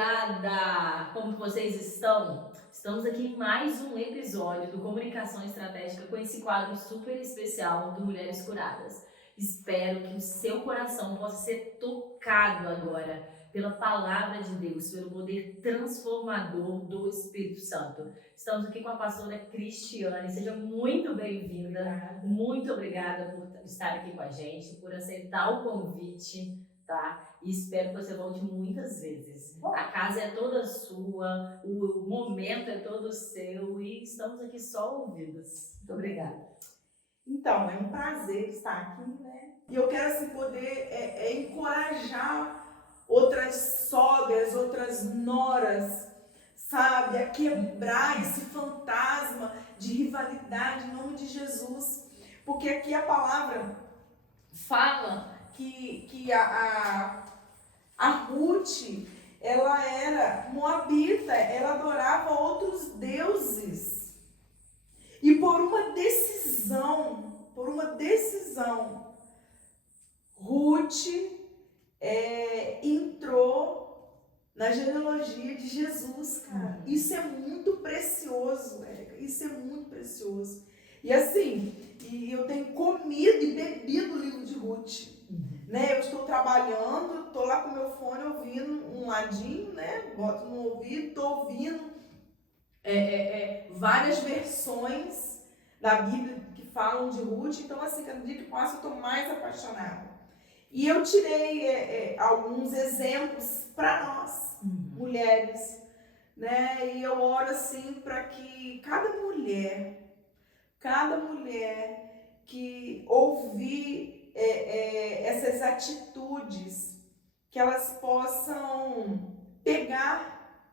Sagrada! Como que vocês estão? Estamos aqui em mais um episódio do Comunicação Estratégica com esse quadro super especial do Mulheres Curadas. Espero que o seu coração possa ser tocado agora pela palavra de Deus, pelo poder transformador do Espírito Santo. Estamos aqui com a pastora Cristiane. Seja muito bem-vinda. Muito obrigada por estar aqui com a gente, por aceitar o convite, tá? E espero que você volte muitas vezes. A casa é toda sua, o momento é todo seu e estamos aqui só ouvidos. Muito obrigada. Então, é um prazer estar aqui, né? E eu quero assim, poder encorajar outras sogras, outras noras, sabe? A quebrar esse fantasma de rivalidade em nome de Jesus. Porque aqui a palavra fala que a Ruth, ela era moabita, ela adorava outros deuses. E por uma decisão, Ruth entrou na genealogia de Jesus, cara. Isso é muito precioso, Érica. Isso é muito precioso. E assim, eu tenho comido e bebido o livro de Ruth. Né? Eu estou trabalhando, estou lá com meu fone ouvindo um ladinho, né? Boto no ouvido, estou ouvindo várias versões da Bíblia que falam de Ruth. Então, assim, cada dia que passa eu estou mais apaixonada. E eu tirei alguns exemplos para nós, mulheres, né? E eu oro assim para que cada mulher que ouvir essas atitudes, que elas possam pegar,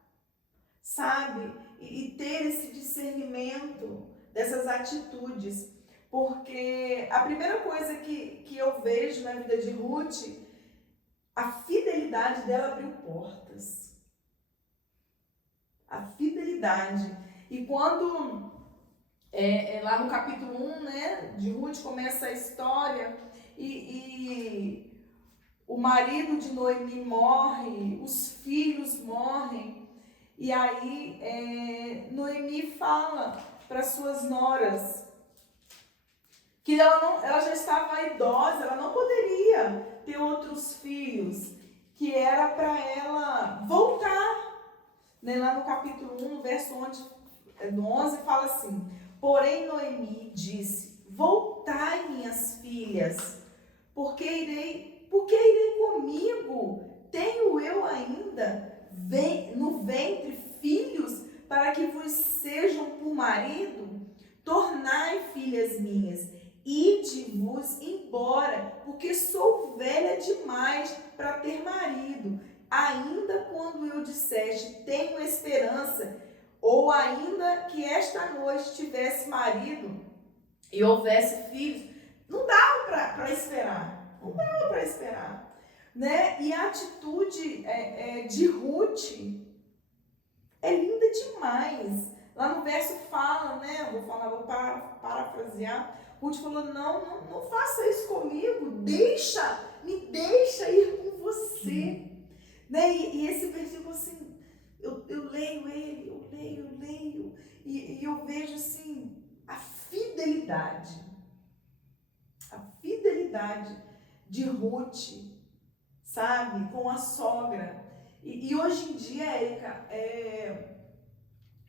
sabe? E ter esse discernimento dessas atitudes. Porque a primeira coisa que eu vejo na vida de Ruth, a fidelidade dela abriu portas. A fidelidade. E quando, lá no capítulo 1, né, de Ruth, começa a história e o marido de Noemi morre, os filhos morrem, e aí Noemi fala para suas noras que ela já estava idosa, ela não poderia ter outros filhos, que era para ela voltar. Né? Lá no capítulo 1, no verso 11, fala assim: porém Noemi disse: voltai, minhas filhas, porque irei comigo? Tenho eu ainda no ventre filhos para que vos sejam por marido? Tornai, filhas minhas, ide-vos embora, porque sou velha demais para ter marido. Ainda quando eu disseste, tenho esperança, ou ainda que esta noite tivesse marido e houvesse filhos, não dava para esperar. Não dava para esperar. Né? E a atitude de Ruth é linda demais. Lá no verso fala, né? Vou parafrasear. Ruth falou: não faça isso comigo, me deixa ir com você. Né? E esse versículo assim, eu leio ele, eu leio, e eu vejo assim, a fidelidade de Ruth, sabe, com a sogra. E hoje em dia, Érica,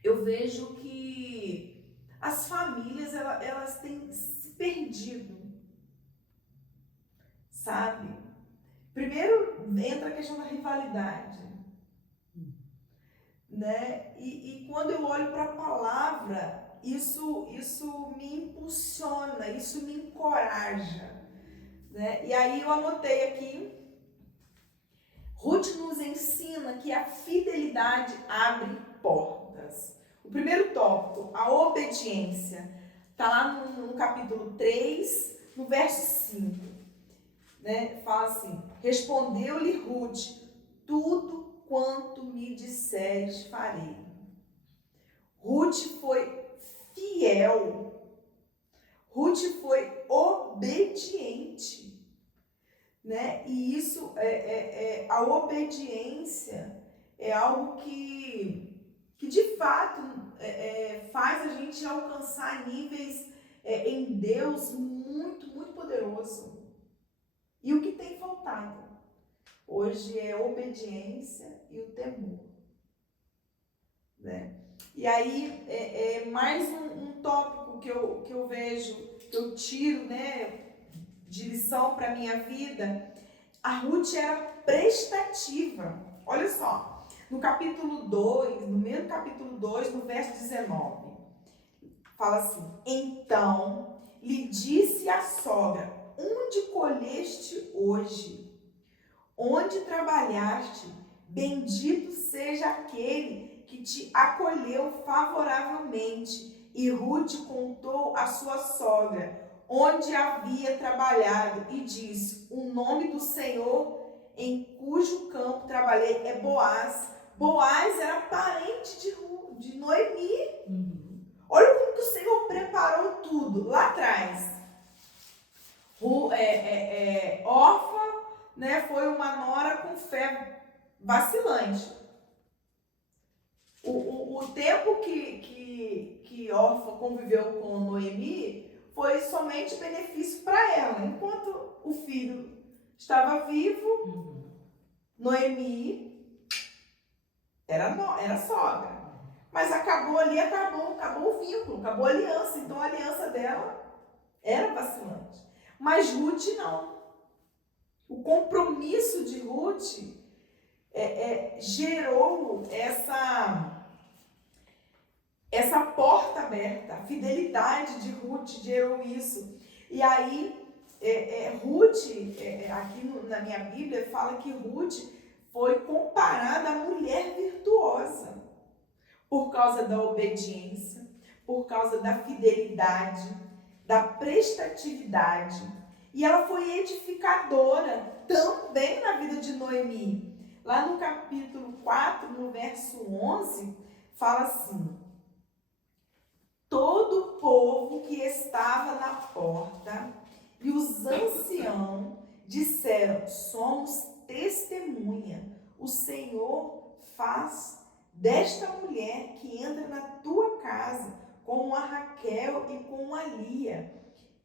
eu vejo que as famílias, elas têm se perdido, sabe? Primeiro entra a questão da rivalidade, né? E quando eu olho para a palavra, isso me impulsiona, isso me encoraja, né? E aí eu anotei aqui: Ruth nos ensina que a fidelidade abre portas. O primeiro tópico, a obediência, está lá no capítulo 3, no verso 5. Né? Fala assim: respondeu-lhe Ruth: tudo quanto me disseres farei. Ruth foi fiel. Ruth foi obediente. Né? E isso, a obediência, é algo que de fato faz a gente alcançar níveis em Deus muito, muito poderoso. E o que tem faltado hoje é obediência e o temor, né? E aí, mais um tópico que eu vejo, que eu tiro, né, de lição para a minha vida. A Ruth era prestativa. Olha só, no capítulo 2, no mesmo capítulo 2, no verso 19, fala assim: então lhe disse a sogra: onde colheste hoje? Onde trabalhaste? Bendito seja aquele que te acolheu favoravelmente. E Ruth contou à sua sogra onde havia trabalhado e disse: o nome do Senhor em cujo campo trabalhei é Boaz. Boaz era parente de Noemi. Olha como que o Senhor preparou tudo lá atrás. Orfa, né, foi uma nora com fé vacilante. O tempo que Orfa conviveu com Noemi foi somente benefício para ela. Enquanto o filho estava vivo, Noemi era sogra. Mas acabou ali, acabou o vínculo, acabou a aliança. Então a aliança dela era vacilante. Mas Ruth não. O compromisso de Ruth gerou essa porta aberta. A fidelidade de Ruth gerou isso. E aí, Ruth, aqui na minha Bíblia, fala que Ruth foi comparada à mulher virtuosa por causa da obediência, por causa da fidelidade, da prestatividade. E ela foi edificadora também na vida de Noemi. Lá no capítulo 4, no verso 11, fala assim: todo o povo que estava na porta e os anciãos disseram: somos testemunha, o Senhor faz desta mulher que entra na tua casa com a Raquel e com a Lia,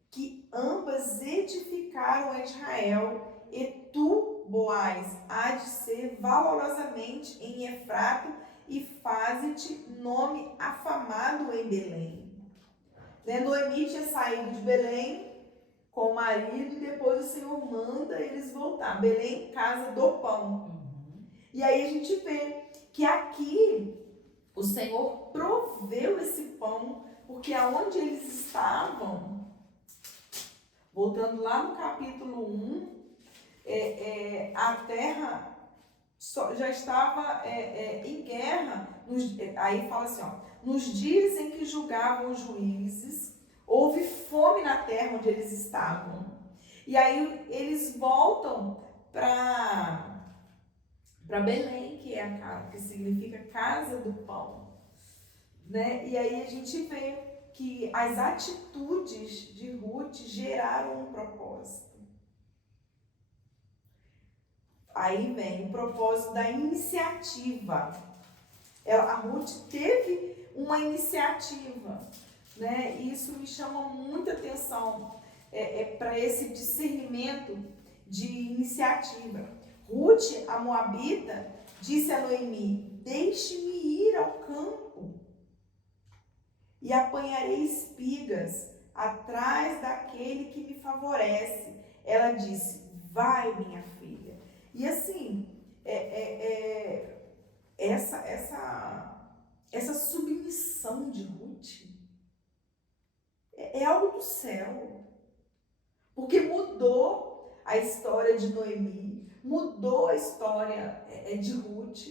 que ambas edificaram a Israel, e tu, Boaz, há de ser valorosamente em Efrato e faze-te nome afamado em Belém. Noemi tinha saído de Belém com o marido e depois o Senhor manda eles voltar. Belém, casa do pão. E aí a gente vê que aqui o Senhor proveu esse pão, porque aonde eles estavam, voltando lá no capítulo 1, a terra já estava em guerra. Aí fala assim, ó, nos dias em que julgavam os juízes, houve fome na terra onde eles estavam. E aí eles voltam para Belém, que significa casa do pão, né? E aí a gente vê que as atitudes de Ruth geraram um propósito. Aí vem o propósito da iniciativa. A Ruth teve uma iniciativa, né? E isso me chama muita atenção para esse discernimento de iniciativa. Ruth, a moabita, disse a Noemi: deixe-me ir ao campo e apanharei espigas atrás daquele que me favorece. Ela disse: vai, minha filha. E assim, essa submissão de Ruth é algo do céu, porque mudou a história de Noemi, mudou a história de Ruth,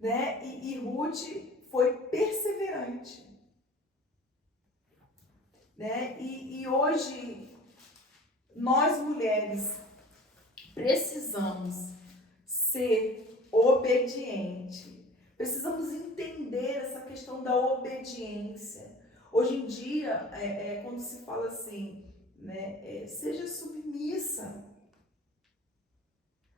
né? E Ruth foi perseverante, né? E hoje nós mulheres precisamos ser obediente. Precisamos entender essa questão da obediência. Hoje em dia, quando se fala assim, né, seja submissa.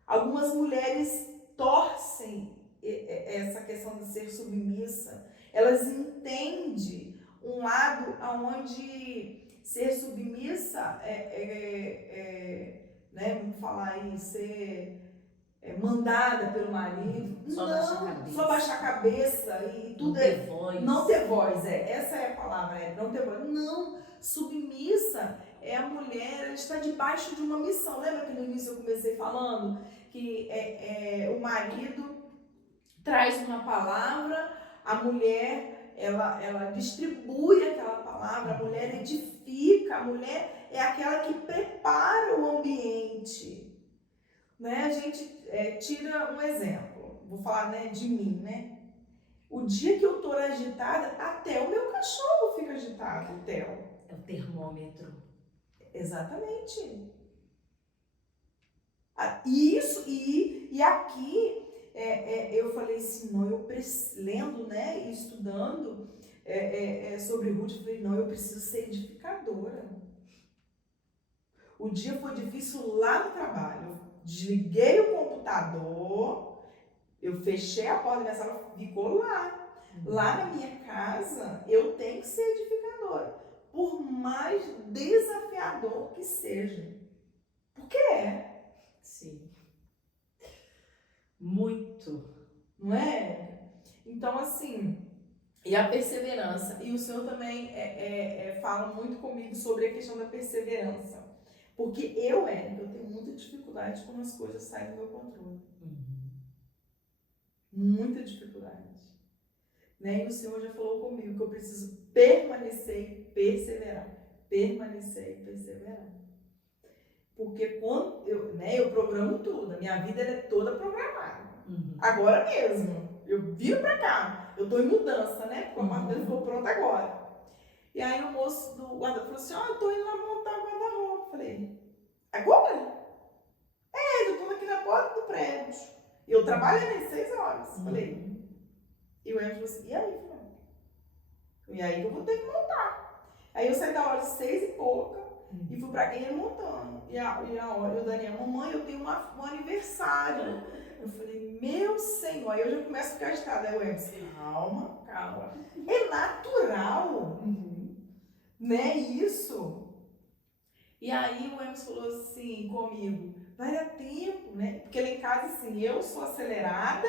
Algumas mulheres torcem essa questão de ser submissa, elas entendem um lado onde ser submissa né, vamos falar aí, ser mandada pelo marido. Só baixar a cabeça. Só baixar a cabeça e tudo não ter voz. Não ter voz, essa é a palavra, não ter voz. Não, submissa é a mulher, ela está debaixo de uma missão. Lembra que no início eu comecei falando que o marido traz uma palavra, a mulher ela distribui aquela palavra, a mulher edifica, a mulher é aquela que prepara o ambiente. Né? A gente tira um exemplo, vou falar, né, de mim, né? O dia que eu tô agitada, até o meu cachorro fica agitado, o Theo. É o termômetro. Exatamente. Isso, e aqui eu falei assim, não, lendo, né, e estudando sobre Ruth, eu falei, não, eu preciso ser edificadora. O dia foi difícil lá no trabalho. Desliguei o computador, eu fechei a porta da minha sala, ficou lá. Lá na minha casa, eu tenho que ser edificadora. Por mais desafiador que seja. Porque é. Sim. Muito. Não é? Então, assim, e a perseverança. E o Senhor também fala muito comigo sobre a questão da perseverança. Porque eu tenho muita dificuldade quando as coisas saem do meu controle. Muita dificuldade. Né? E o Senhor já falou comigo que eu preciso permanecer e perseverar. Permanecer e perseverar. Porque quando eu programo tudo, a minha vida é toda programada. Agora mesmo. Eu viro pra cá. Eu tô em mudança, né? Porque o apartamento ficou pronto agora. E aí o moço do guarda-roupa falou assim, eu tô indo lá montar o guarda-roupa. Falei, agora? Eu tô aqui na porta do prédio. E eu trabalhei nas 6 horas. Falei, e o Emerson falou assim, e aí, Fran? E aí eu vou ter que montar. Aí eu saí da hora de 6 e pouca e fui pra ele montando. E a hora, o Daniel, mamãe, eu tenho um aniversário. Eu falei, meu Senhor. Aí eu já começo a ficar agitada. Aí o Emerson, calma. É natural. Né, isso. E aí o Emerson falou assim comigo, vai dar tempo, né? Porque lá em casa, assim, eu sou acelerada,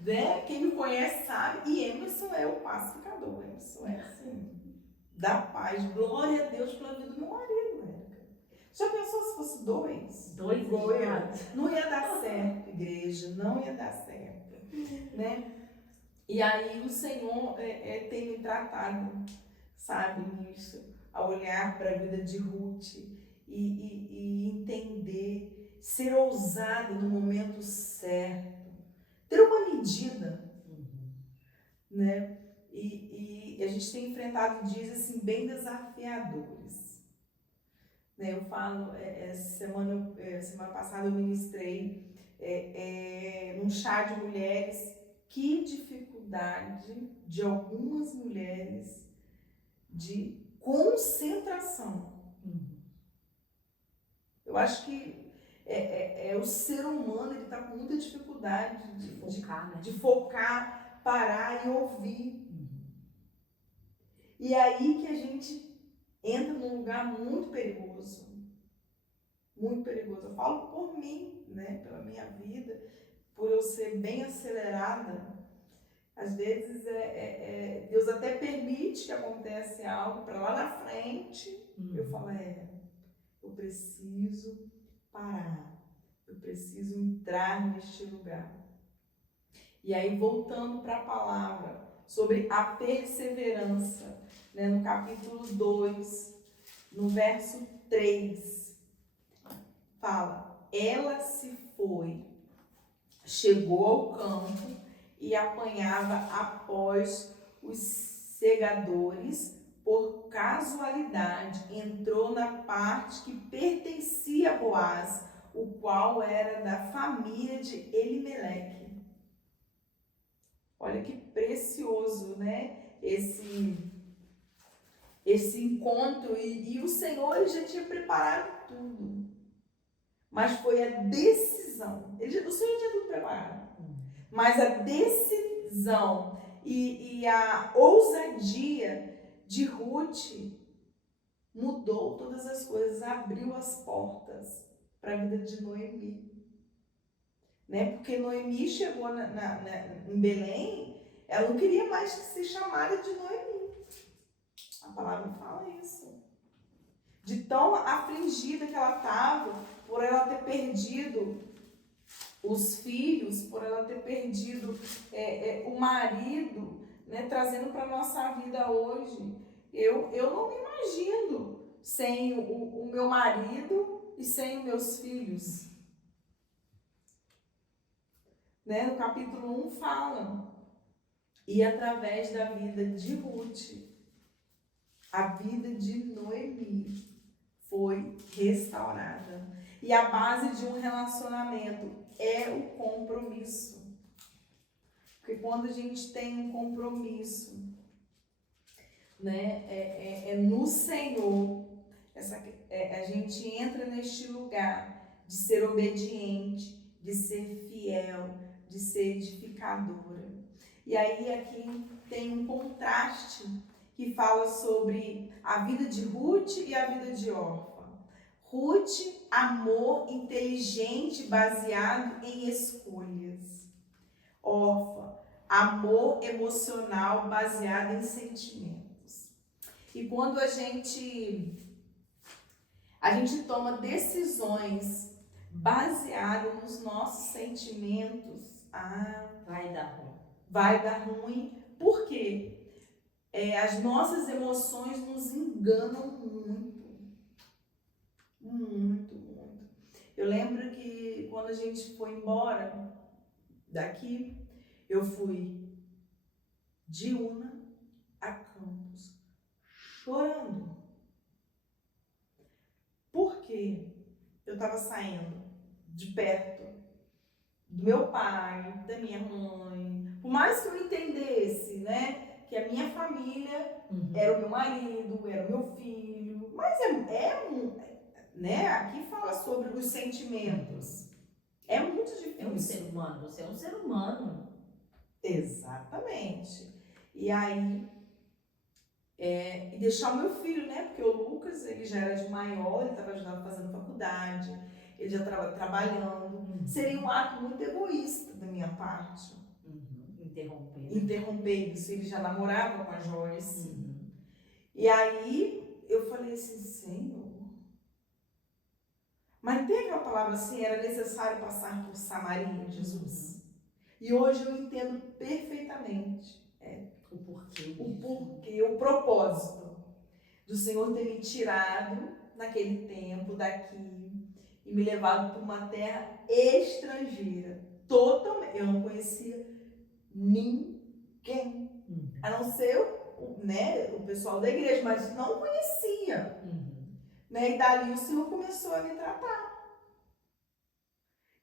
né? Quem me conhece sabe, e Emerson é o pacificador. Emerson é assim, da paz, glória a Deus pela vida do meu marido, Érica. Já pensou se fosse dois? Dois iguais? Não ia dar certo, igreja, não ia dar certo, né? E aí o Senhor tem me tratado, sabe, nisso, a olhar para a vida de Ruth e entender, ser ousada no momento certo, ter uma medida, né? E a gente tem enfrentado dias assim bem desafiadores, né? Eu falo, semana passada eu ministrei num chá de mulheres, que dificuldade de algumas mulheres de concentração. Eu acho que o ser humano, ele está com muita dificuldade de focar, parar e ouvir. E aí que a gente entra num lugar muito perigoso. Muito perigoso. Eu falo por mim, né? Pela minha vida, por eu ser bem acelerada. Às vezes Deus até permite que aconteça algo para lá na frente. Eu falo, eu preciso parar. Eu preciso entrar neste lugar. E aí, voltando para a palavra sobre a perseverança, né, no capítulo 2, no verso 3, fala, ela se foi, chegou ao campo e apanhava após os segadores, por casualidade, entrou na parte que pertencia a Boaz, o qual era da família de Elimeleque. Olha que precioso, né? Esse encontro. E o Senhor, ele já tinha preparado tudo. Mas foi a decisão. O Senhor tinha tudo preparado. Mas a decisão e a ousadia de Ruth mudou todas as coisas, abriu as portas para a vida de Noemi. Né? Porque Noemi chegou em Belém, ela não queria mais ser chamada de Noemi. A palavra fala isso. De tão afligida que ela estava, por ela ter perdido os filhos, por ela ter perdido o marido, né? Trazendo para a nossa vida hoje. Eu não me imagino sem o meu marido e sem os meus filhos. Né? No capítulo 1 fala, e através da vida de Ruth, a vida de Noemi foi restaurada. E a base de um relacionamento é o compromisso. Porque quando a gente tem um compromisso, né, é no Senhor, a gente entra neste lugar de ser obediente, de ser fiel, de ser edificadora. E aí aqui tem um contraste que fala sobre a vida de Ruth e a vida de Orfa. Ruth, amor inteligente baseado em escolhas. Orfa, amor emocional baseado em sentimentos. E quando a gente toma decisões baseadas nos nossos sentimentos, vai dar ruim. Vai dar ruim. Por quê? As nossas emoções nos enganam muito. Muito, muito. Eu lembro que quando a gente foi embora daqui, eu fui de Una a Campos chorando. Por quê? Eu estava saindo de perto do meu pai, da minha mãe. Por mais que eu entendesse, né, que a minha família era o meu marido, era o meu filho, mas né, aqui fala sobre os sentimentos. É muito difícil. É um ser humano, você é um ser humano. Exatamente. E aí, e deixar o meu filho, né, porque o Lucas, ele já era de maior, ele estava ajudando fazendo faculdade, ele já estava trabalhando. Seria um ato muito egoísta da minha parte. Interromper isso. Ele já namorava com a Joyce. E aí eu falei assim, Senhor, mas tem aquela palavra assim, era necessário passar por Samaria, Jesus. E hoje eu entendo perfeitamente o porquê, o propósito do Senhor ter me tirado naquele tempo daqui e me levado para uma terra estrangeira. Totalmente. Eu não conhecia ninguém, a não ser o pessoal da igreja, mas não conhecia. Né? E dali o Senhor começou a me tratar.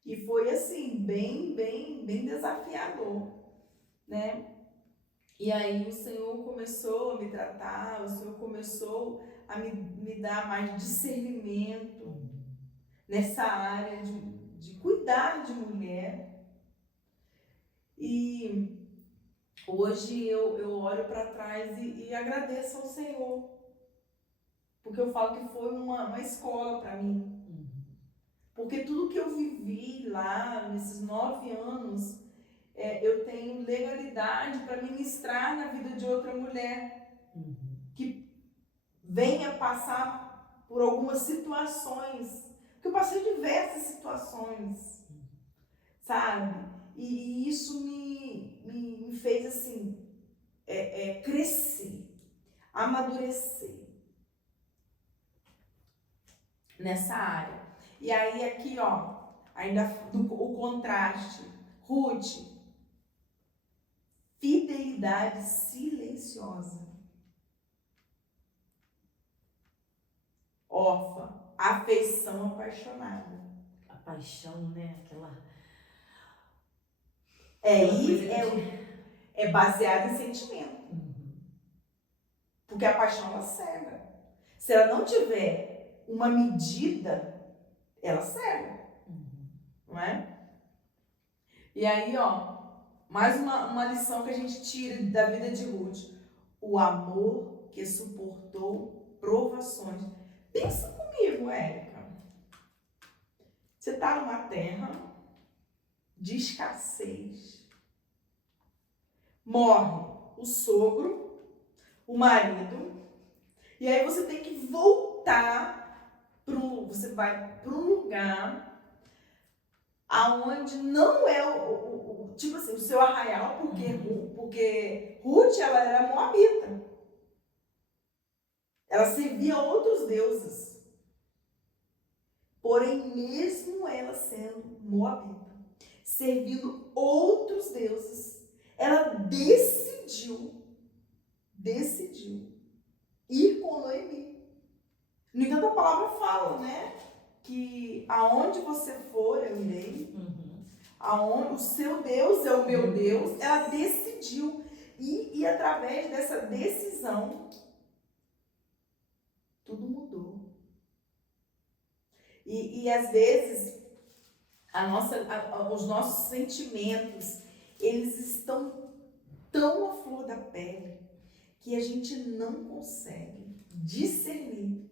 E foi assim, bem desafiador. Né? E aí o Senhor começou a me tratar, o Senhor começou a me dar mais discernimento nessa área de cuidar de mulher. E hoje eu olho para trás e agradeço ao Senhor, porque eu falo que foi uma escola para mim. Porque tudo que eu vivi lá, nesses 9 anos, eu tenho legalidade para ministrar na vida de outra mulher que venha passar por algumas situações. Porque eu passei diversas situações, sabe? E isso me fez assim, crescer, amadurecer nessa área. E aí aqui, ó, ainda o contraste. Ruth, fidelidade silenciosa. Orfa, afeição apaixonada. A paixão, né? Aquela... É baseado em sentimento. Porque a paixão, ela cega. Se ela não tiver uma medida, ela cega. Não é? E aí, ó, Mais uma lição que a gente tira da vida de Ruth. O amor que suportou provações. Pensa comigo, Érica. Você está numa terra de escassez. Morre o sogro, o marido, e aí você tem que voltar você vai para um lugar aonde não é tipo assim, o seu arraial, porque Ruth, ela era moabita. Ela servia a outros deuses. Porém, mesmo ela sendo moabita, servindo outros deuses, ela decidiu ir com Noemi. No entanto, a palavra fala, né? Que aonde você for, eu irei. Aonde o seu Deus é o meu Deus. Ela decidiu. E através dessa decisão, tudo mudou. E às vezes, os nossos sentimentos, eles estão tão à flor da pele que a gente não consegue discernir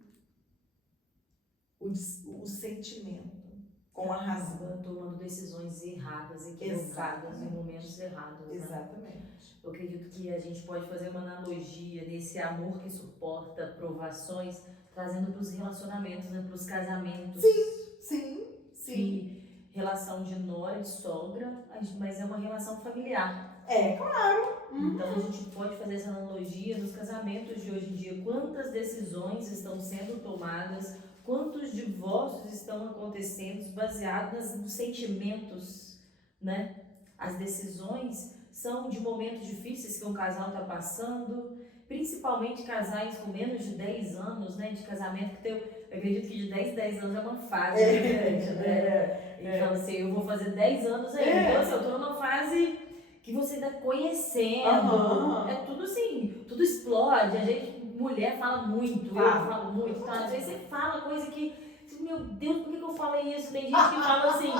o sentimento com a razão. Tomando decisões erradas, equivocadas, em momentos errados. Né? Exatamente. Eu acredito que a gente pode fazer uma analogia nesse amor que suporta provações, trazendo para os relacionamentos, né, para os casamentos. Sim. Que relação de nora e sogra, mas é uma relação familiar. É, claro. Então a gente pode fazer essa analogia nos casamentos de hoje em dia. Quantas decisões estão sendo tomadas, quantos divórcios estão acontecendo baseados nos sentimentos, né? As decisões são de momentos difíceis que um casal está passando, principalmente casais com menos de 10 anos, né, de casamento, que eu acredito que de 10 anos é uma fase diferente, né? Então, assim, eu vou fazer 10 anos ainda, então assim, eu tô numa fase que você tá conhecendo, é tudo assim, tudo explode, a gente, mulher fala muito, eu falo muito, então às vezes você fala coisa que, meu Deus, por que eu falei isso? Tem gente que fala assim,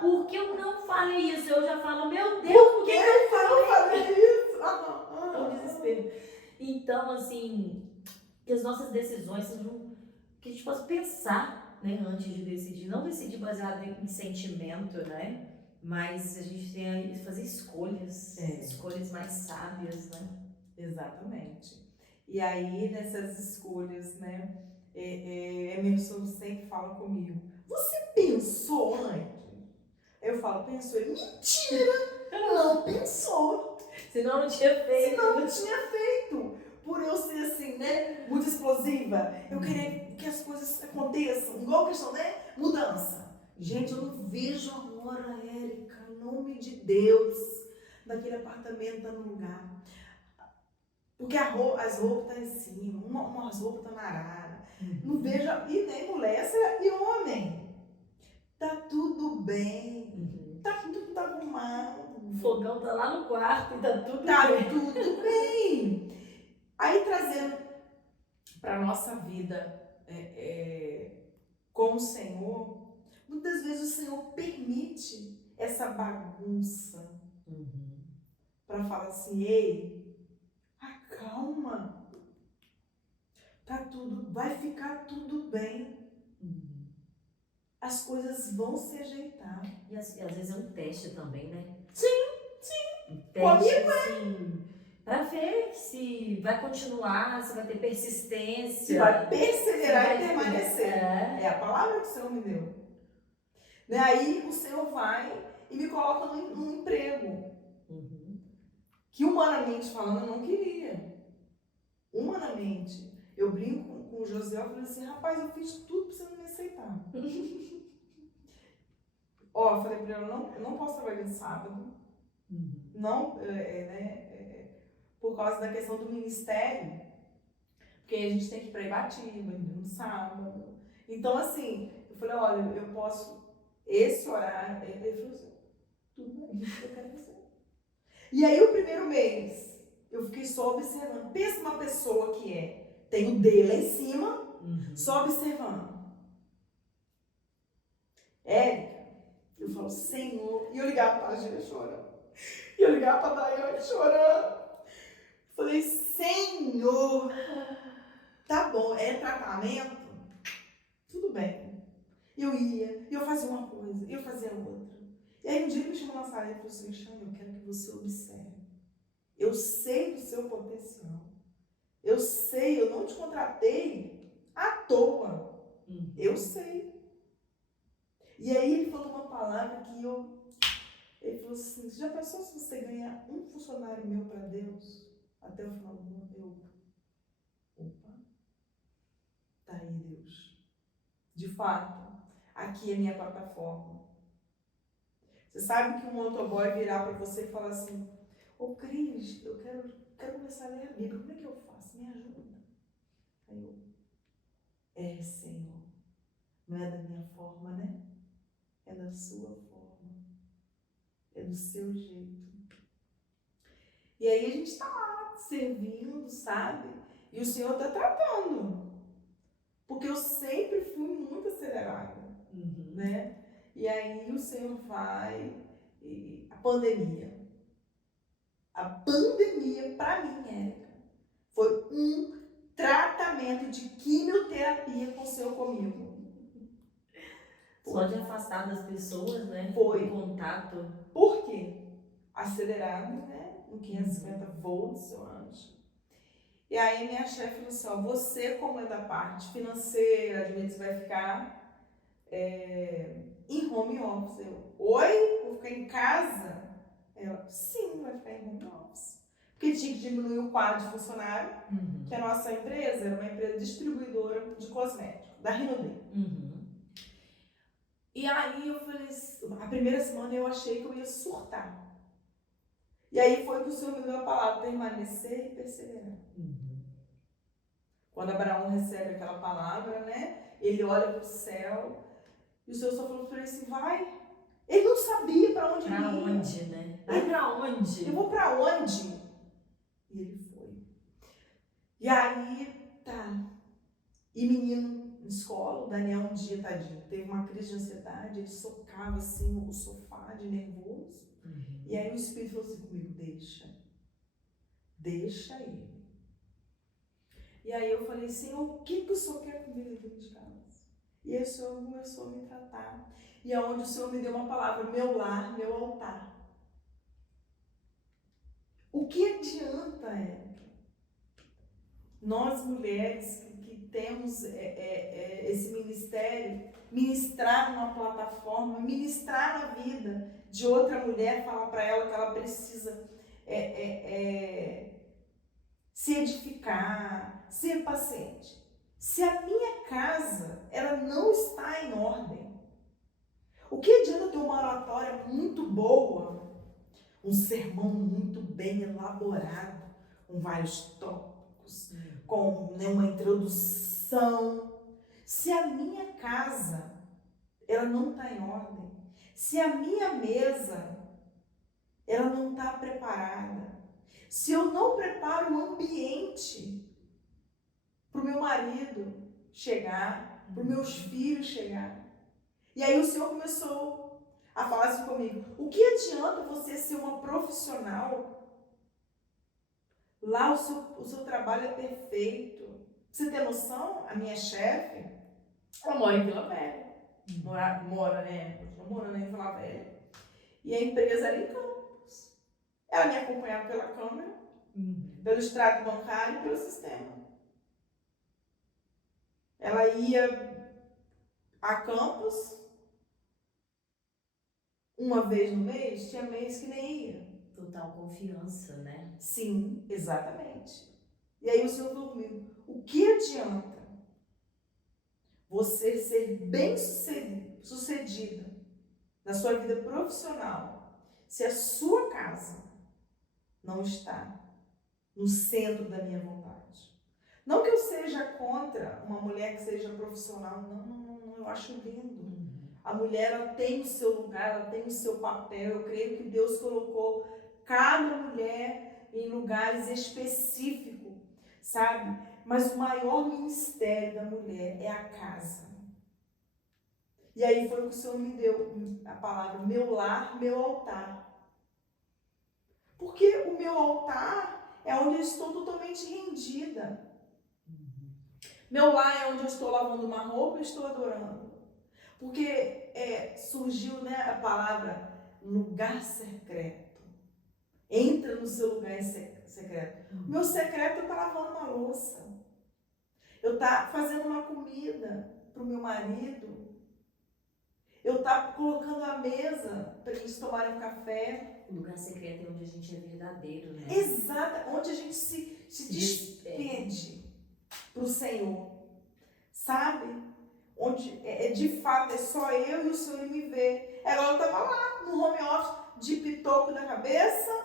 por que eu não falei isso? Eu já falo, meu Deus, por que eu falei isso? É um desespero. Então, assim, que as nossas decisões sejam, que a gente possa pensar, né, antes de decidir, não decidir baseado em sentimento, né? Mas a gente tem que fazer escolhas mais sábias, né? Exatamente. E aí, nessas escolhas, né, Emerson sempre fala comigo, você pensou antes? Eu falo, pensou. Mentira! Não pensou. Senão não tinha feito. Por eu ser assim, né, muito explosiva, eu queria que as coisas aconteçam, igual a questão, né, mudança. Gente, eu não vejo a hora, Érica, em nome de Deus, daquele apartamento tá no lugar. Porque as roupas estão em cima, umas roupas estão na arara. Não vejo, e nem mulher e homem. Tá tudo bem, tá tudo arrumado. O fogão tá lá no quarto e tá tudo bem. Tudo bem. Aí trazendo para a nossa vida com o Senhor, muitas vezes o Senhor permite essa bagunça para falar assim, ei, acalma, vai ficar tudo bem. As coisas vão se ajeitar. E às vezes é um teste também, né? Sim. Um teste, assim, pra ver se vai continuar, se vai ter persistência. Se vai perseverar e permanecer. É a palavra que o Senhor me deu. Né? Aí o Senhor vai e me coloca num emprego. Que humanamente falando eu não queria. Humanamente. Eu brinco com o José e falei assim, rapaz, eu fiz tudo pra você não me aceitar. Eu falei pra ele, eu não posso trabalhar de sábado. Não, por causa da questão do ministério. Porque a gente tem que ir pra Ibatiba no sábado. Então, assim, eu falei, olha, eu posso esse horário. Ele falou assim, tudo bem, eu quero fazer. E aí, o primeiro mês, eu fiquei só observando. Pensa uma pessoa que tem o D lá em cima, só observando. Érica, eu falo, Senhor, e eu ligava para a gente chorando. E eu ligava pra Daiane chorando. Falei, Senhor, tá bom, é tratamento? Tudo bem. Eu ia, e eu fazia uma coisa, e eu fazia outra. E aí um dia ele me chamou na sala e falou assim, Alexandre, eu quero que você observe. Eu sei do seu potencial. Eu sei, eu não te contratei à toa. Eu sei. E aí ele falou uma palavra que ele falou assim, já pensou se você ganhar um funcionário meu para Deus até o final do ano? Opa, tá aí Deus. De fato, aqui é minha plataforma. Você sabe que um motoboy virar para você e falar assim, ô Cris, eu quero começar a ler a Bíblia, como é que eu faço? Me ajuda. Aí eu, Senhor, não é da minha forma, né? É da sua forma. É do seu jeito. E aí a gente está lá, servindo, sabe? E o Senhor está tratando. Porque eu sempre fui muito acelerada, né? E aí o Senhor vai... A pandemia. A pandemia, para mim, Érica, foi um tratamento de quimioterapia com o Senhor comigo. Só de afastar das pessoas, né? Foi. O contato. Por quê? Acelerado, né? No 550 volts, eu acho. E aí minha chefe falou assim, ó, você como é da parte financeira, de você vai ficar em home office. Eu, oi? Vou ficar em casa? Ela, sim, vai ficar em home office. Porque tinha que diminuir o quadro de funcionário, que a nossa empresa era uma empresa distribuidora de cosméticos, da Rinodê. E aí eu falei, a primeira semana eu achei que eu ia surtar. E aí foi que o Senhor me deu a palavra, permanecer e perseverar. Quando Abraão recebe aquela palavra, né? Ele olha para o céu e o Senhor só falou para ele assim, vai. Ele não sabia para onde ele ia. Para onde, né? Vai para onde? Eu vou para onde? E ele foi. E aí, tá. E menino na escola, o Daniel um dia, tadinho, teve uma crise de ansiedade, ele socava assim o sofá de nervoso. E aí o Espírito falou assim comigo, deixa ele. E aí eu falei, Senhor, o que o Senhor quer comigo dentro de casa? E aí o Senhor começou a me tratar. E é onde o Senhor me deu uma palavra, meu lar, meu altar. O que adianta, nós mulheres que temos esse ministério, ministrar numa plataforma, ministrar na vida de outra mulher, falar para ela que ela precisa se edificar, ser paciente. Se a minha casa ela não está em ordem, o que adianta eu ter uma oratória muito boa, um sermão muito bem elaborado, com vários tópicos, com uma introdução, se a minha casa ela não está em ordem, se a minha mesa ela não está preparada, se eu não preparo o ambiente para o meu marido chegar, para os meus filhos chegar. E aí o Senhor começou a falar assim comigo, o que adianta você ser uma profissional? Lá o seu trabalho é perfeito. Você tem noção? A minha chefe, ela mora em Vila Velha. Mora, né? Continua morando em Vila Velha. E a empresa era em Campos. Ela me acompanhava pela câmera, pelo extrato bancário e pelo sistema. Ela ia a Campos uma vez no mês, tinha mês que nem ia. Total confiança, né? Sim, exatamente. E aí o Senhor falou comigo, o que adianta você ser bem sucedida na sua vida profissional se a sua casa não está no centro da minha vontade? Não que eu seja contra uma mulher que seja profissional, não, eu acho lindo. A mulher, ela tem o seu lugar, ela tem o seu papel. Eu creio que Deus colocou cada mulher em lugares específicos, sabe? Mas o maior ministério da mulher é a casa. E aí foi o que o Senhor me deu a palavra, meu lar, meu altar. Porque o meu altar é onde eu estou totalmente rendida. Meu lar é onde eu estou lavando uma roupa e estou adorando. Porque surgiu, né, a palavra lugar secreto. Entra no seu lugar secreto. O meu secreto é estar lavando uma louça. Eu estar fazendo uma comida para o meu marido. Eu estar colocando a mesa para eles tomarem um café. O lugar secreto é onde a gente é verdadeiro, né? Exato, onde a gente se despede para o Senhor. Sabe? Onde de fato é só eu e o Senhor me ver. Ela estava lá no home office, de pitoco na cabeça,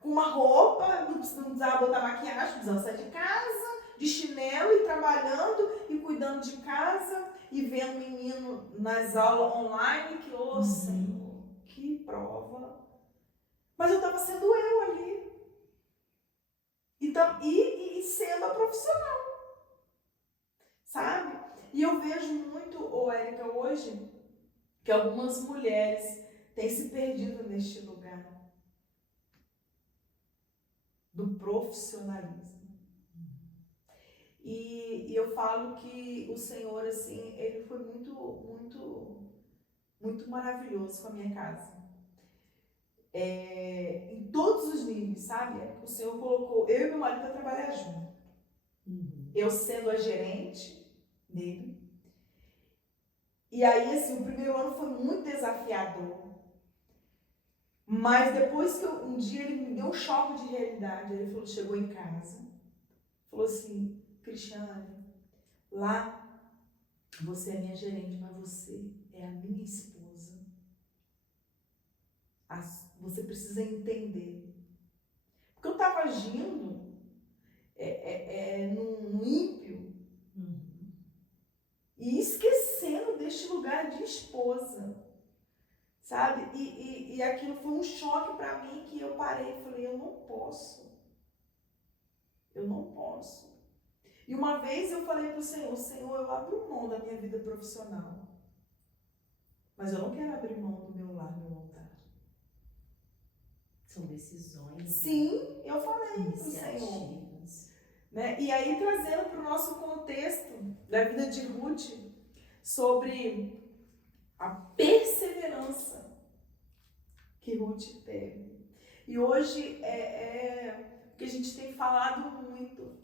com uma roupa, não precisava botar maquiagem, precisava sair de casa, de chinelo e trabalhando e cuidando de casa e vendo o menino nas aulas online, que, ô Senhor, que prova. Mas eu estava sendo eu ali. Então, e sendo a profissional. Sabe? E eu vejo muito, Érica, hoje, que algumas mulheres têm se perdido neste lugar do profissionalismo. E eu falo que o Senhor, assim, ele foi muito, muito, muito maravilhoso com a minha casa. Em todos os níveis, sabe? O Senhor colocou eu e meu marido para trabalhar junto. Eu sendo a gerente dele. E aí, assim, o primeiro ano foi muito desafiador. Mas depois que um dia ele me deu um choque de realidade, ele falou, chegou em casa, falou assim, Cristiane, lá você é minha gerente, mas você é a minha esposa. Você precisa entender. Porque eu estava agindo num ímpio e esquecendo deste lugar de esposa. Sabe? E aquilo foi um choque para mim que eu parei e falei, eu não posso. Eu não posso. E uma vez eu falei para o Senhor, Senhor, eu abro mão da minha vida profissional. Mas eu não quero abrir mão do meu lar, do meu altar. São decisões. Sim, eu falei para o Senhor. Né? E aí, trazendo para o nosso contexto da vida de Ruth, sobre a perseverança que Ruth teve. E hoje o que a gente tem falado muito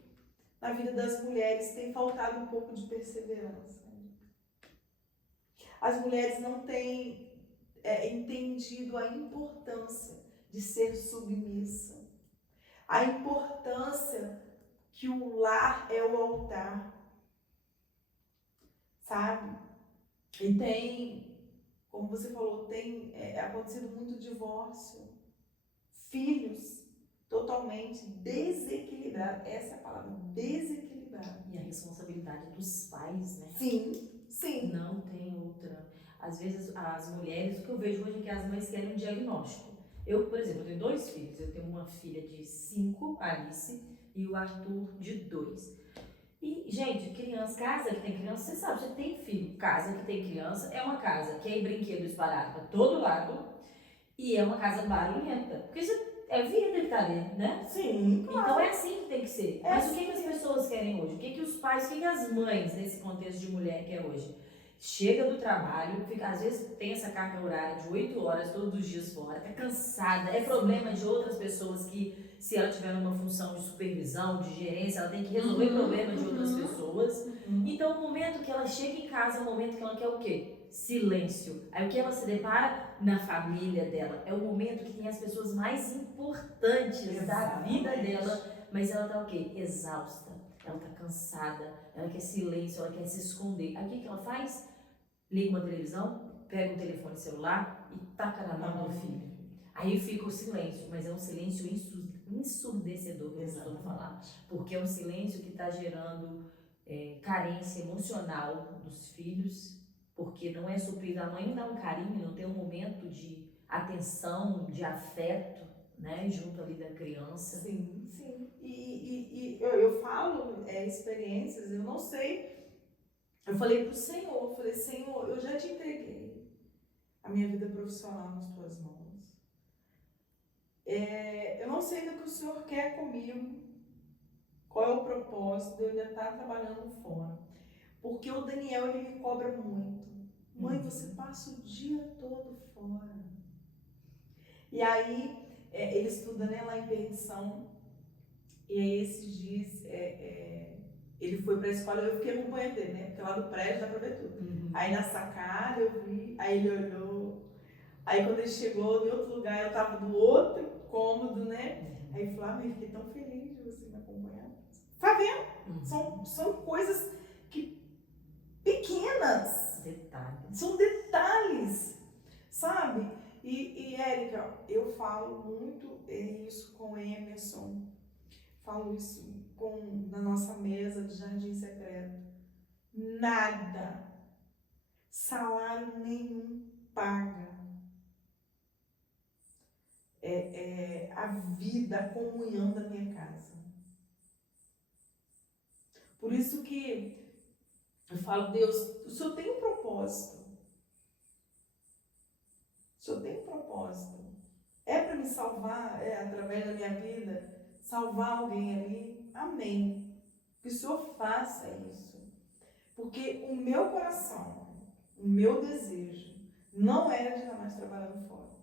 na vida das mulheres, tem faltado um pouco de perseverança. As mulheres não têm entendido a importância de ser submissa, a importância que o lar é o altar, sabe? E tem, como você falou, tem acontecido muito divórcio, filhos totalmente desequilibrados, essa é a palavra, desequilibrado. E a responsabilidade dos pais, né? Sim, sim. Não tem outra. Às vezes as mulheres, o que eu vejo hoje é que as mães querem um diagnóstico. Eu, por exemplo, eu tenho 2 filhos. Eu tenho uma filha de 5, Alice, e o Arthur de 2. E, gente, casa que tem criança, você sabe, você tem filho, casa que tem criança, é uma casa que é brinquedo espalhado para todo lado e é uma casa barulhenta. Porque é vida que tá ali, né? Sim, claro. Então é assim que tem que ser. Mas o que as pessoas querem hoje? O que os pais, o que as mães, nesse contexto de mulher, querem hoje? Chega do trabalho, às vezes tem essa carga horária de 8 horas todos os dias fora, tá cansada, é problema de outras pessoas que, se ela tiver uma função de supervisão, de gerência, ela tem que resolver problemas de outras pessoas. Então, o momento que ela chega em casa é o momento que ela quer o quê? Silêncio. Aí o que ela se depara? Na família dela. É o momento que tem as pessoas mais importantes da vida dela, mas ela tá o quê? Exausta. Ela tá cansada, ela quer silêncio, ela quer se esconder. Aí o que ela faz? Liga uma televisão, pega um telefone celular e taca na mão do filho. Aí fica o silêncio, mas é um silêncio ensurdecedor, que eu costumo falar. Porque é um silêncio que está gerando carência emocional dos filhos, porque não é suprido. A mãe não dá um carinho, não tem um momento de atenção, de afeto, né, junto ali da criança. Sim, sim. E eu falo experiências, eu não sei. Eu falei pro Senhor, eu falei, Senhor, eu já te entreguei a minha vida profissional nas tuas mãos. eu não sei ainda o que o Senhor quer comigo, qual é o propósito de eu ainda estar trabalhando fora. Porque o Daniel, ele me cobra muito. Mãe, você passa o dia todo fora. E aí, ele estuda, né, lá em Perdição. E aí, esses dias, ele foi para a escola e eu fiquei acompanhando ele, né? Porque lá do prédio dá para ver tudo. Aí na sacada eu vi, aí ele olhou. Aí quando ele chegou em outro lugar, eu tava do outro cômodo, né? Aí ele falou, mãe, fiquei tão feliz de você me acompanhar. Tá vendo? São coisas que pequenas. Detalhes. São detalhes, sabe? E Érica, eu falo muito isso com Emerson, falo isso na nossa mesa de Jardim Secreto. Nada, salário nenhum paga a vida, a comunhão da minha casa. Por isso que eu falo, Deus, o Senhor tem um propósito. O Senhor tem um propósito. É para me salvar, através da minha vida, salvar alguém ali? Amém. Que o Senhor faça isso. Porque o meu coração, o meu desejo, não era de estar mais trabalhando fora.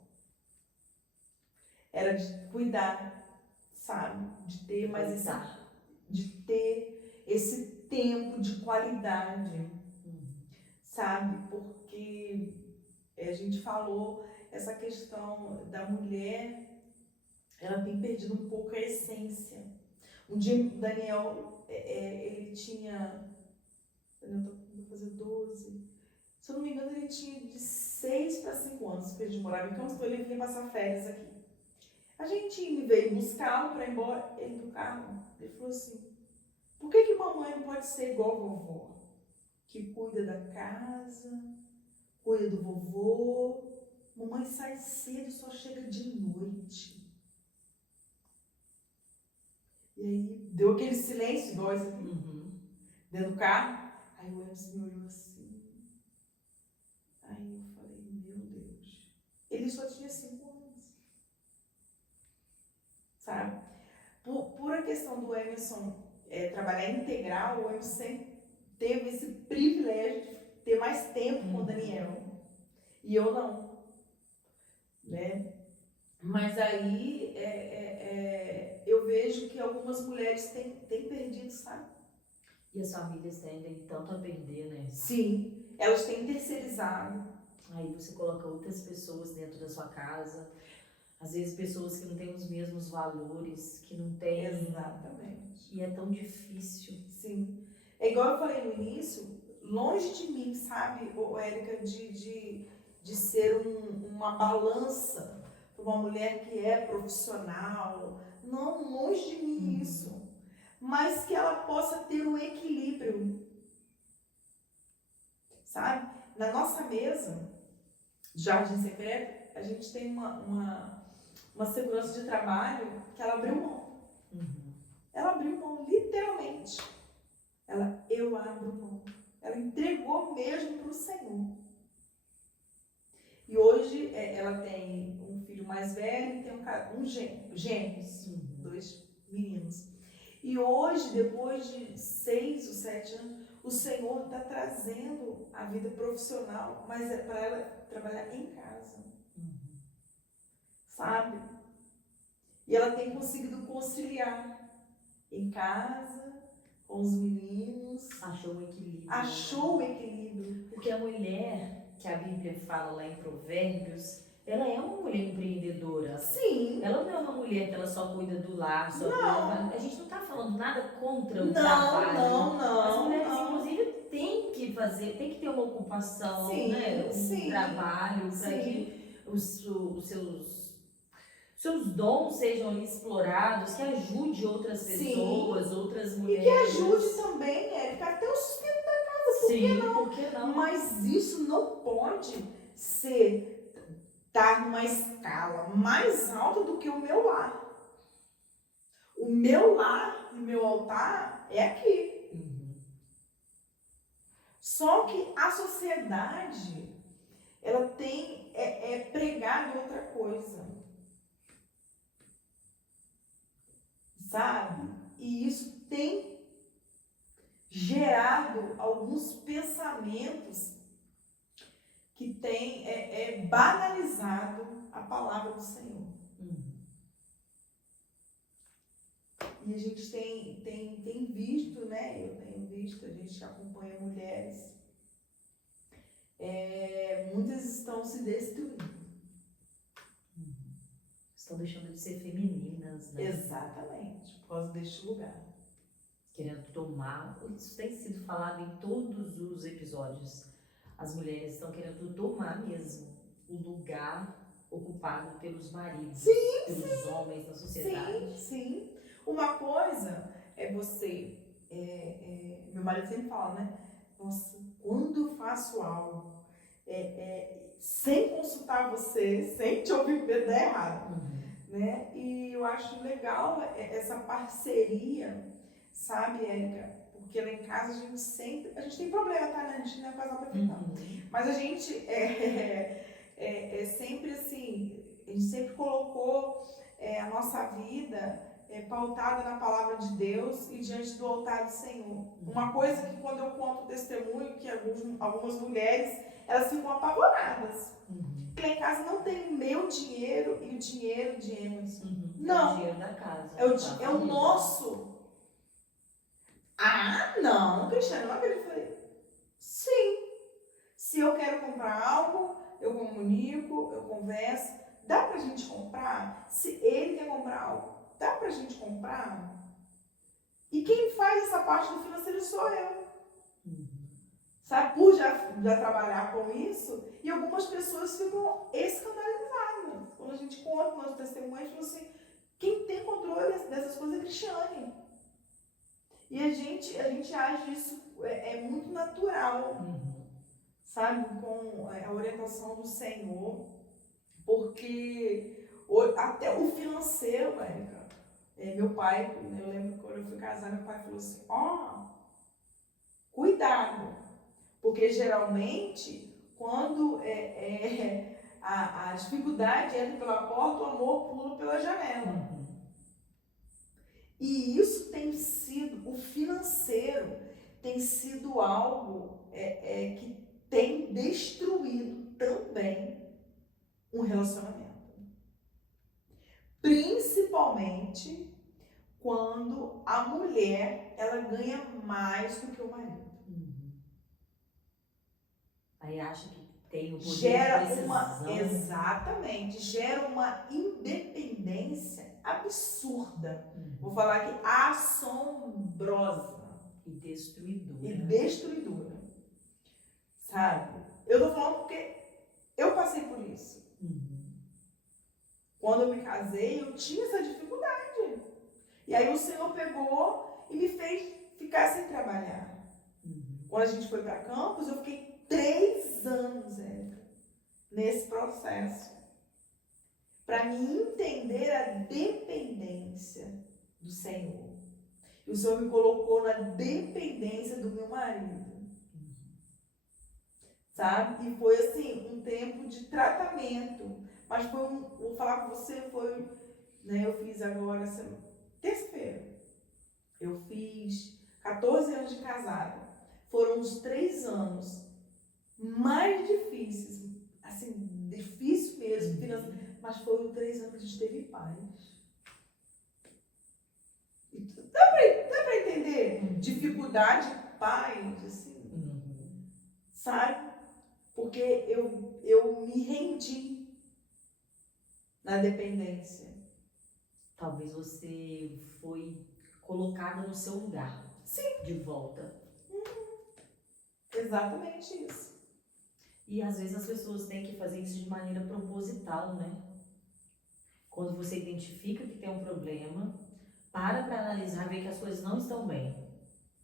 Era de cuidar, sabe? De ter mais de ter esse tempo de qualidade, sabe? Porque a gente falou essa questão da mulher, ela tem perdido um pouco a essência. Um dia o Daniel, ele tinha, Daniel vai fazer 12, se eu não me engano ele tinha de 6 para 5 anos, porque ele morava em Campos, então ele vinha passar férias aqui. A gente veio buscá-lo para ir embora, ele do carro, ele falou assim, por que mamãe não pode ser igual a vovó? Que cuida da casa, cuida do vovô. Mamãe sai cedo e só chega de noite. E aí deu aquele silêncio, igual esse aqui, dentro do carro. Aí o Emerson me olhou assim. Aí eu falei, meu Deus. Ele só tinha 5 anos. Sabe? Por a questão do Emerson trabalhar integral, o Emerson sempre teve esse privilégio de ter mais tempo com o Daniel. E eu não. Né? Mas aí eu vejo que algumas mulheres têm perdido, sabe? E as famílias tendem tanto a perder, né? Sim, elas têm terceirizado. Aí você coloca outras pessoas dentro da sua casa, às vezes pessoas que não têm os mesmos valores, que não têm... Exatamente. E é tão difícil. Sim. É igual eu falei no início, longe de mim, sabe, Érica, de ser uma balança para uma mulher que é profissional. Não, longe de mim isso. Mas que ela possa ter um equilíbrio. Sabe? Na nossa mesa, Jardim Secreto, a gente tem uma segurança de trabalho que ela abriu mão. Ela abriu mão, literalmente. Eu abro mão. Ela entregou mesmo para o Senhor. E hoje ela tem um filho mais velho e tem gêmeos, 2 meninos. E hoje, depois de 6 ou 7 anos, o Senhor está trazendo a vida profissional, mas é para ela trabalhar em casa. Sabe? E ela tem conseguido conciliar em casa, com os meninos. Achou o equilíbrio. Achou o equilíbrio. Porque a mulher, que a Bíblia fala lá em Provérbios, ela é uma mulher empreendedora. Sim. Ela não é uma mulher que ela só cuida do lar, só não. A gente não está falando nada contra o trabalho. Não. As mulheres, inclusive, têm que fazer, tem que ter uma ocupação, né? Um trabalho para que os seus dons sejam ali explorados, que ajude outras pessoas, outras mulheres. E que ajude também, Érica, até o sustento da casa, por que não? Mas isso não pode estar numa escala mais alta do que o meu lar. O meu lar e meu altar é aqui. Só que a sociedade, ela tem pregado outra coisa. sabe? E isso tem gerado alguns pensamentos que têm banalizado a palavra do Senhor. E a gente tem visto, né? Eu tenho visto, a gente que acompanha mulheres, muitas estão se destruindo. Estão deixando de ser femininas, né? Exatamente, por causa deste lugar. Querendo tomar, isso tem sido falado em todos os episódios. As mulheres estão querendo tomar mesmo o lugar ocupado pelos maridos, pelos homens na sociedade. Sim. Uma coisa é você, meu marido sempre fala, né? Nossa, quando eu faço algo sem consultar você, sem te ouvir, dá errado. Né? E eu acho legal essa parceria, sabe, Érica? Porque lá em casa a gente tem problema, tá? Né? A gente não é casal perfeito, não. Mas a gente sempre assim, a gente sempre colocou a nossa vida pautada na palavra de Deus e diante do altar do Senhor. Uma coisa que quando eu conto o testemunho, que algumas mulheres, elas ficam apavoradas. Lá em casa não tem o meu dinheiro e o dinheiro de Emerson. Não. É o dinheiro da casa. É o nosso. Ah, não, Cristiano, não acredito. Eu falei, sim. Se eu quero comprar algo, eu comunico, eu converso. Dá pra gente comprar? Se ele quer comprar algo, dá pra gente comprar? E quem faz essa parte do financeiro sou eu. Sabe, por já trabalhar com isso, e algumas pessoas ficam escandalizadas. Quando a gente conta o nosso testemunho, a gente fala assim, quem tem controle dessas coisas é Cristiane. E a gente age isso, muito natural, sabe, com a orientação do Senhor, porque até o financeiro, Érica, meu pai, eu lembro quando eu fui casar, meu pai falou assim, cuidado, porque geralmente, quando a dificuldade entra pela porta, o amor pula pela janela. E isso tem sido, o financeiro tem sido algo que tem destruído também um relacionamento. Principalmente quando a mulher, ela ganha mais do que o marido. Aí acha que tem o poder gera de decisão. Exatamente, gera uma independência absurda. Vou falar aqui, assombrosa. E destruidora. Sabe? Eu tô falando porque eu passei por isso. Quando eu me casei, eu tinha essa dificuldade. E aí o Senhor pegou e me fez ficar sem trabalhar. Quando a gente foi para Campos, eu fiquei 3 anos, nesse processo. Para me entender a dependência do Senhor. E o Senhor me colocou na dependência do meu marido. Sabe? E foi assim, um tempo de tratamento. Mas vou falar com você, né, eu fiz agora, terça-feira. Eu fiz 14 anos de casada. Foram os 3 anos mais difíceis, assim, difícil mesmo, mas foram 3 anos que a gente teve paz. Dá pra entender? Dificuldade, paz, assim, sabe? Porque eu me rendi na dependência. Talvez você foi colocada no seu lugar. Sim. De volta. Exatamente isso. E às vezes as pessoas têm que fazer isso de maneira proposital, né? Quando você identifica que tem um problema, para analisar, ver que as coisas não estão bem.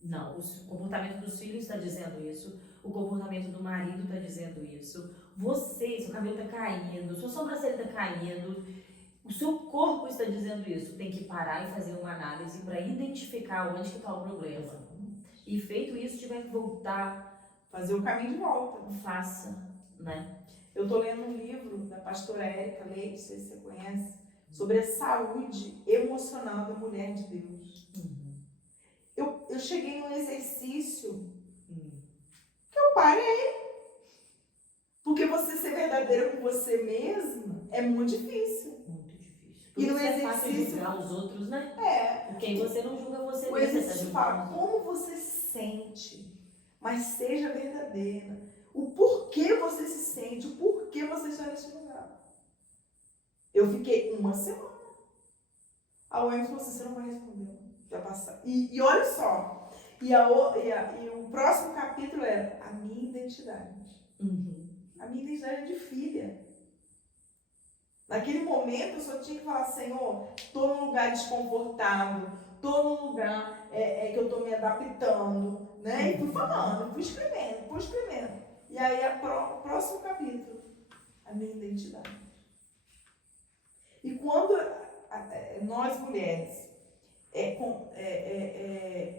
Não, o comportamento dos filhos está dizendo isso, o comportamento do marido está dizendo isso, você, seu cabelo está caindo, sua sobrancelha está caindo, o seu corpo está dizendo isso. Tem que parar e fazer uma análise para identificar onde que está o problema. E feito isso, tiver que voltar, fazer o caminho de volta. Faça, né? Eu estou lendo um livro da pastora Érica Leite, não sei se você conhece, sobre a saúde emocional da mulher de Deus. Eu cheguei num exercício que eu parei. Porque você ser verdadeira com você mesma é muito difícil. Muito difícil. E no é fácil exercício julgar os outros, né? é. Porque você não julga você O mesmo, você tá exercício julgando fala os outros. como você se sente, mas seja verdadeira. O porquê você se sente, o porquê você está nesse lugar. Eu fiquei uma semana. A Wendy falou assim, você não vai responder, vai passar. E olha só, e o próximo capítulo é a minha identidade. A minha identidade é de filha. Naquele momento eu só tinha que falar, Senhor, estou num lugar desconfortável, estou num lugar que eu estou me adaptando, né? E fui falando, fui escrevendo. E aí o próximo capítulo, a minha identidade. E quando nós mulheres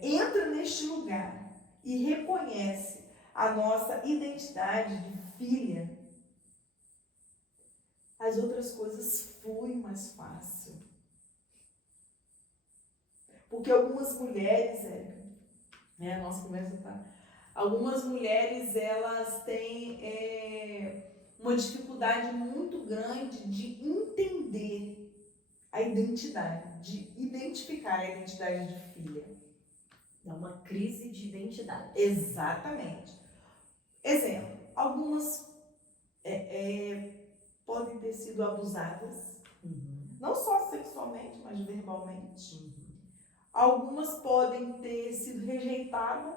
entra neste lugar e reconhece a nossa identidade de filha, as outras coisas fluem mais fácil. Porque algumas mulheres, a nossa conversa tá. Algumas mulheres, elas têm uma dificuldade muito grande de entender a identidade, de identificar a identidade de filha. É uma crise de identidade. Exatamente. Exemplo, algumas podem ter sido abusadas, não só sexualmente, mas verbalmente. Algumas podem ter sido rejeitadas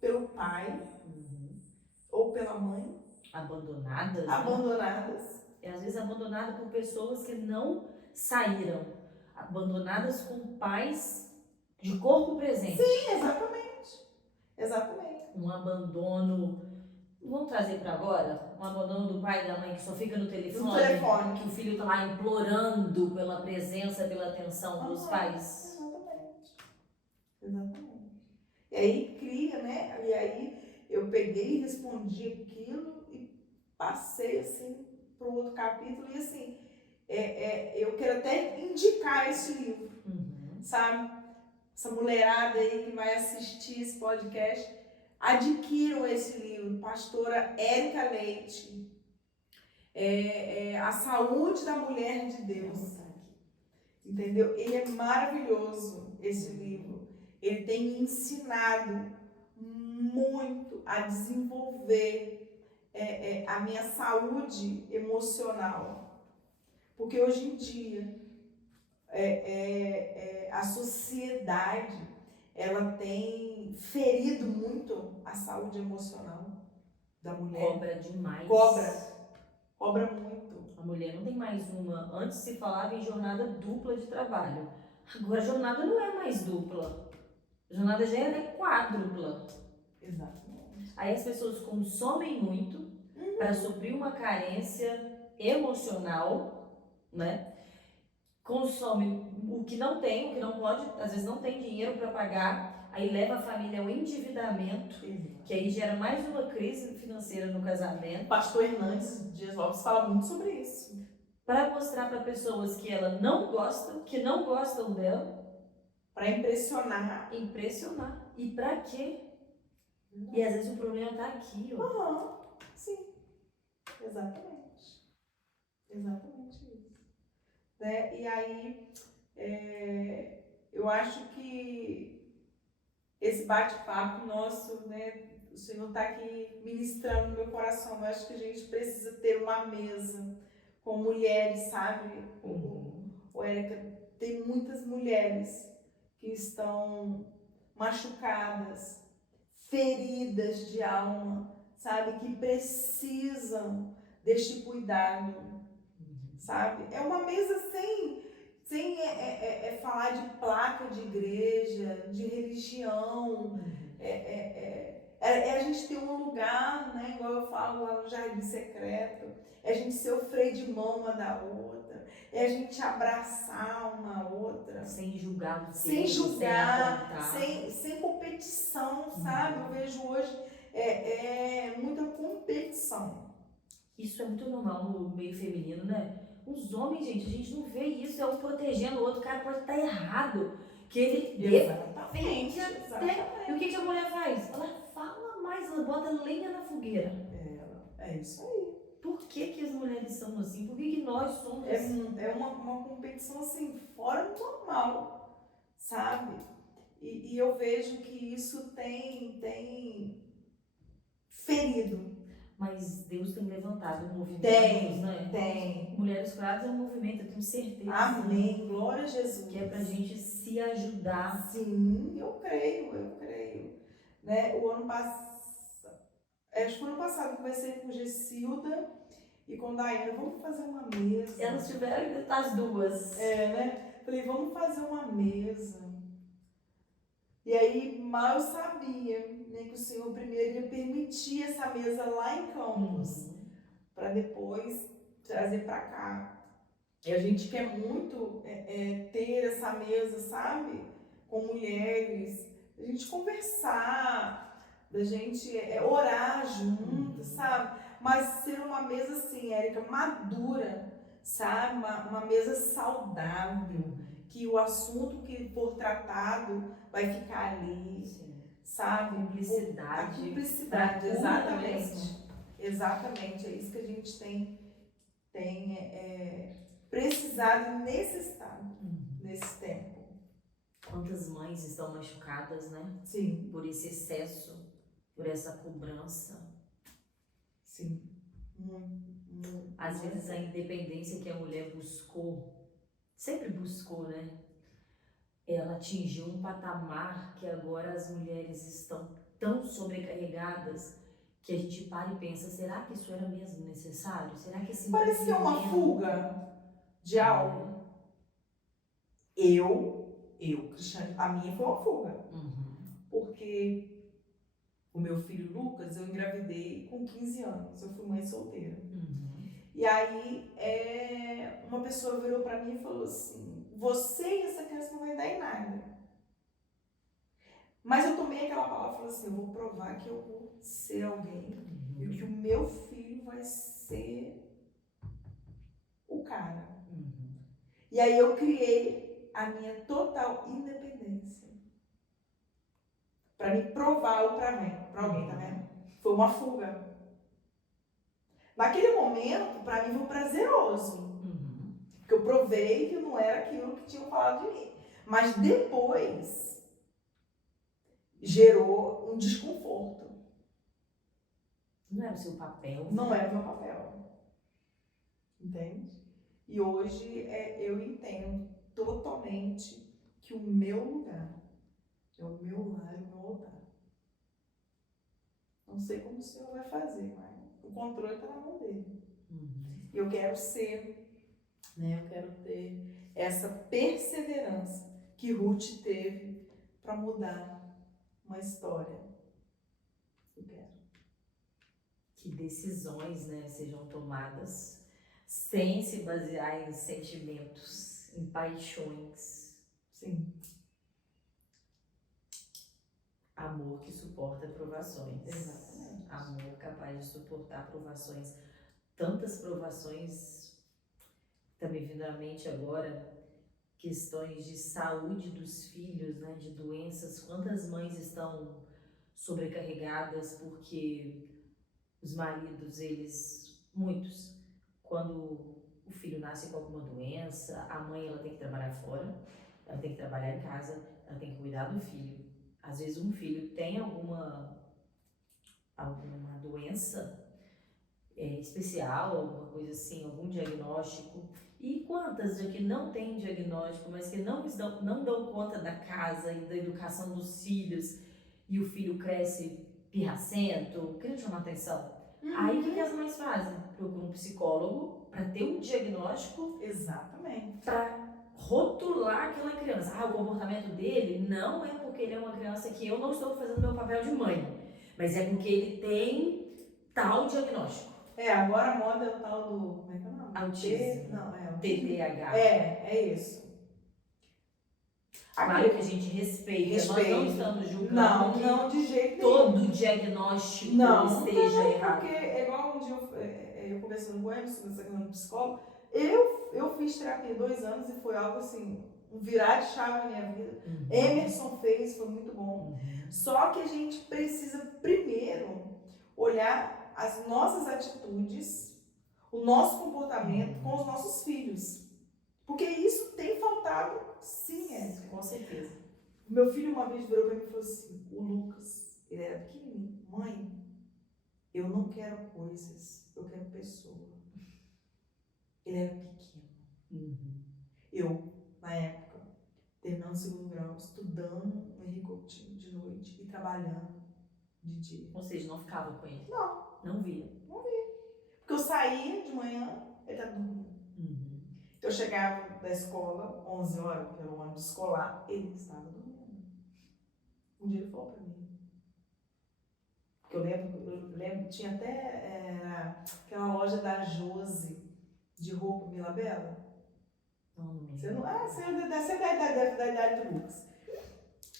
pelo pai ou pela mãe. Abandonadas. Abandonadas. Né? E às vezes abandonadas por pessoas que não saíram. Abandonadas com pais de corpo presente. Sim, exatamente. Um abandono. Vamos trazer para agora? Um abandono do pai e da mãe que só fica no telefone. Que o filho está lá implorando pela presença, pela atenção dos pais. Exatamente. E aí cria, né? E aí eu peguei e respondi aquilo e passei assim para o outro capítulo. E assim, eu quero até indicar esse livro, sabe? Essa mulherada aí que vai assistir esse podcast, adquiram esse livro, pastora Érica Leite. A saúde da mulher de Deus. Entendeu? Ele é maravilhoso, esse livro. Ele tem me ensinado muito a desenvolver a minha saúde emocional. Porque hoje em dia, a sociedade, ela tem ferido muito a saúde emocional da mulher. Cobra demais. Cobra muito. A mulher não tem mais uma. Antes se falava em jornada dupla de trabalho. Agora a jornada não é mais dupla. A jornada já é quádrupla. Exatamente. Aí as pessoas consomem muito para suprir uma carência emocional, né? Consome o que não tem, o que não pode, às vezes não tem dinheiro para pagar, aí leva a família ao endividamento, que aí gera mais uma crise financeira no casamento. Pastor Hernandes Dias Lopes fala muito sobre isso. Para mostrar para pessoas que ela não gosta, que não gostam dela. Para impressionar. E para quê? E às vezes o problema está aqui, ó. Sim. Exatamente isso. Né? E aí, eu acho que esse bate-papo nosso, né? O Senhor está aqui ministrando no meu coração. Eu acho que a gente precisa ter uma mesa com mulheres, sabe? Érica, tem muitas mulheres que estão machucadas, feridas de alma, sabe? Que precisam deste cuidado, sabe? É uma mesa sem falar de placa de igreja, de religião. A gente ter um lugar, né? Igual eu falo lá no Jardim Secreto, é a gente ser o freio de mão uma da outra, é a gente abraçar uma a outra. Sem julgar, sem competição, sabe? Eu vejo hoje muita competição. Isso é muito normal no meio feminino, né? Os homens, gente, a gente não vê isso, é um protegendo o outro, o cara pode estar errado. Que ele Exatamente. defende até. E o que a mulher faz? Ela fala mais, ela bota lenha na fogueira. É isso aí. Por que as mulheres são assim? Por que nós somos assim? É uma competição assim, fora do normal, sabe? E eu vejo que isso tem ferido. Mas Deus tem levantado um movimento, né? Tem. Mulheres Curadas é um movimento, eu tenho certeza. Amém. Glória a Jesus. Que é pra gente se ajudar. Sim, eu creio. Né? Acho que o ano passado eu conversei com Gessilda e com Daiane, vamos fazer uma mesa. Elas tiveram as duas. Né? Falei, vamos fazer uma mesa. E aí, mal eu sabia, né, que o Senhor primeiro ia permitir essa mesa lá em Campos, para depois trazer para cá. E a gente quer muito ter essa mesa, sabe? Com mulheres, a gente conversar, da gente orar junto, sabe? Mas ser uma mesa assim, Érica, madura, sabe? Uma mesa saudável, que o assunto que for tratado vai ficar ali, sabe? Cumplicidade. A cumplicidade, exatamente. Exatamente, é isso que a gente tem precisado e necessitado nesse tempo. Quantas mães estão machucadas, né? Sim. Por esse excesso, por essa cobrança. Sim. Às vezes a independência que a mulher buscou, sempre buscou, né? Ela atingiu um patamar que agora as mulheres estão tão sobrecarregadas que a gente para e pensa, será que isso era mesmo necessário? Será que esse parece que é uma fuga de algo. Cristiane, a minha foi uma fuga. Porque o meu filho Lucas, eu engravidei com 15 anos, eu fui mãe solteira. E aí uma pessoa virou pra mim e falou assim, você e essa criança não vai dar em nada. Mas eu tomei aquela palavra e falei assim, eu vou provar que eu vou ser alguém e que o meu filho vai ser o cara. E aí eu criei a minha total independência para me provar o para alguém, tá vendo? Foi uma fuga. Naquele momento, para mim foi prazeroso, porque eu provei que não era aquilo que tinham falado de mim. Mas depois gerou um desconforto. Não era o seu papel. Não era o meu papel. Entende? E hoje eu entendo totalmente que o meu lugar é o meu lar e o meu altar. Não sei como o Senhor vai fazer, mas o controle está na mão dele. E eu quero ser, né? Eu quero ter essa perseverança que Ruth teve para mudar uma história. Eu quero. Que decisões, né, sejam tomadas sem se basear em sentimentos, em paixões. Sim. Amor que suporta provações. Exatamente. Amor capaz de suportar provações. Tantas provações, tá me vindo à mente agora, questões de saúde dos filhos, né, de doenças. Quantas mães estão sobrecarregadas porque os maridos, muitos, quando o filho nasce com alguma doença, a mãe ela tem que trabalhar fora, ela tem que trabalhar em casa, ela tem que cuidar do filho. Às vezes um filho tem alguma doença especial, alguma coisa assim, algum diagnóstico. E quantas já que não têm diagnóstico, mas que não dão conta da casa e da educação dos filhos, e o filho cresce pirracento, querendo chamar atenção. Aí o que as mães fazem? Procuram um psicólogo para ter um diagnóstico. Exatamente. Para rotular aquela criança. O comportamento dele não é porque ele é uma criança que eu não estou fazendo meu papel de mãe, mas é porque ele tem tal diagnóstico. Agora a moda é o tal do... Como é que é o nome? Autismo. Não, o TDAH. É isso. Claro que a gente respeita. Nós não estamos julgando não, de jeito todo nenhum. diagnóstico esteja errado. Porque é igual um dia eu conversando com ele, conversando com o psicólogo, Eu fiz terapia 2 anos e foi algo assim, um virar de chave na minha vida. Emerson fez, foi muito bom. Só que a gente precisa primeiro olhar as nossas atitudes, o nosso comportamento com os nossos filhos. Porque isso tem faltado, sim, Érica. Com certeza. Meu filho uma vez virou para mim e falou assim, o Lucas, ele era pequenininho, mãe, eu não quero coisas, eu quero pessoa. Ele era pequeno. Eu, na época, terminando o 2º grau, estudando no Henrique Coutinho de noite e trabalhando de dia. Ou seja, não ficava com ele? Não. Não via? Não via. Porque eu saía de manhã, ele estava dormindo. Eu chegava da escola, 11 horas, que era o ônibus escolar, ele estava dormindo. Um dia ele falou para mim. Porque eu lembro, tinha até aquela loja da Josi de roupa Vila Bela. Você não, você é da idade do Lucas.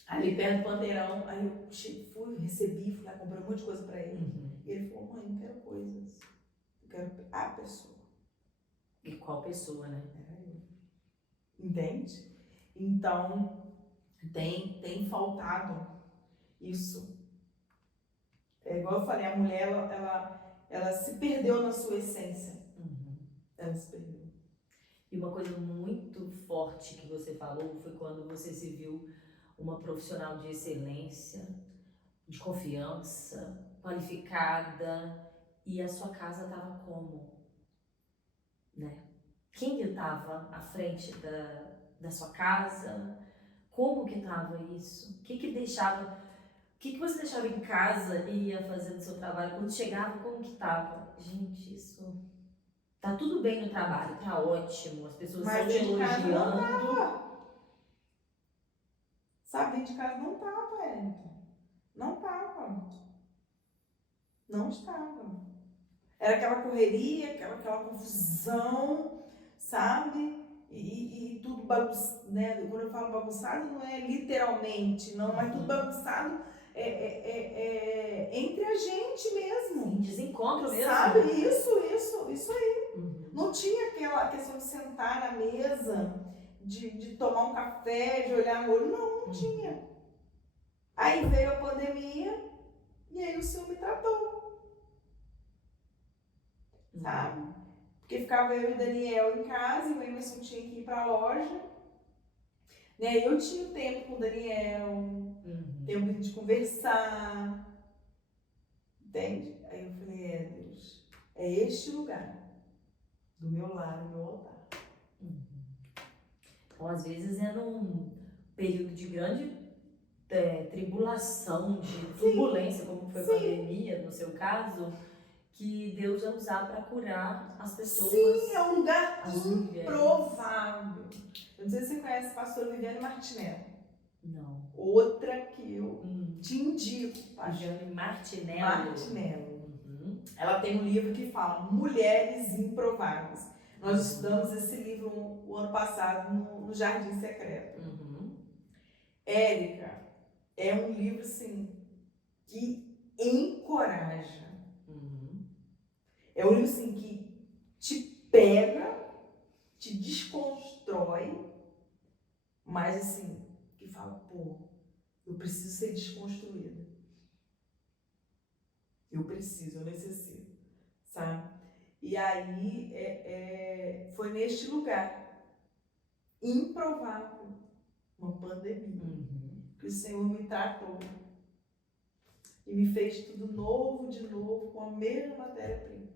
Ali perto do Panteirão, aí eu fui, recebi, fui lá, comprei um monte de coisa pra ele. E ele falou, mãe, não quero coisas, eu quero a pessoa. E qual pessoa, né? Entende? Então, tem faltado isso. É igual eu falei, a mulher, ela se perdeu na sua essência. Ela se perdeu. E uma coisa muito forte que você falou foi quando você se viu uma profissional de excelência, de confiança, qualificada, e a sua casa estava como? Né? Quem que estava à frente da sua casa? Como que estava isso? O que você deixava em casa e ia fazendo o seu trabalho? Quando chegava, como que estava? Gente, isso... Tá tudo bem no trabalho, tá ótimo, as pessoas estão te elogiando. Sabe, dentro de casa não tava, Érica. Não tava. Não estava. Era aquela correria, aquela confusão, sabe? E tudo bagunçado, né? Quando eu falo bagunçado, não é literalmente, não, mas tudo bagunçado entre a gente mesmo. Sim, desencontro mesmo. Sabe? Isso aí. Não tinha aquela questão de sentar na mesa, de tomar um café, de olhar no olho. Não tinha. Aí veio a pandemia e aí o Senhor me tratou. Sabe? Porque ficava eu e o Daniel em casa e o Emerson tinha que ir pra loja. Né? Eu tinha tempo com o Daniel, tempo de conversar. Entende? Aí eu falei, Deus, é este lugar. Do meu lar, do meu altar. Então, às vezes, é num período de grande tribulação, de turbulência, como foi a pandemia, no seu caso, que Deus vai usar para curar as pessoas. Sim, é um lugar improvável. Eu não sei se você conhece a pastora Viviane Martinello. Não. Outra que eu te indico. Viviane Martinello. Ela tem um livro que fala Mulheres Improváveis. Nós estudamos esse livro o ano passado no Jardim Secreto. Érica, é um livro assim que encoraja. É um livro assim que te pega, te desconstrói, mas assim, que fala, pô, eu preciso ser desconstruída. Eu necessito, sabe? E aí foi neste lugar improvável, uma pandemia, que o Senhor me tratou e me fez tudo novo, de novo, com a mesma matéria-prima.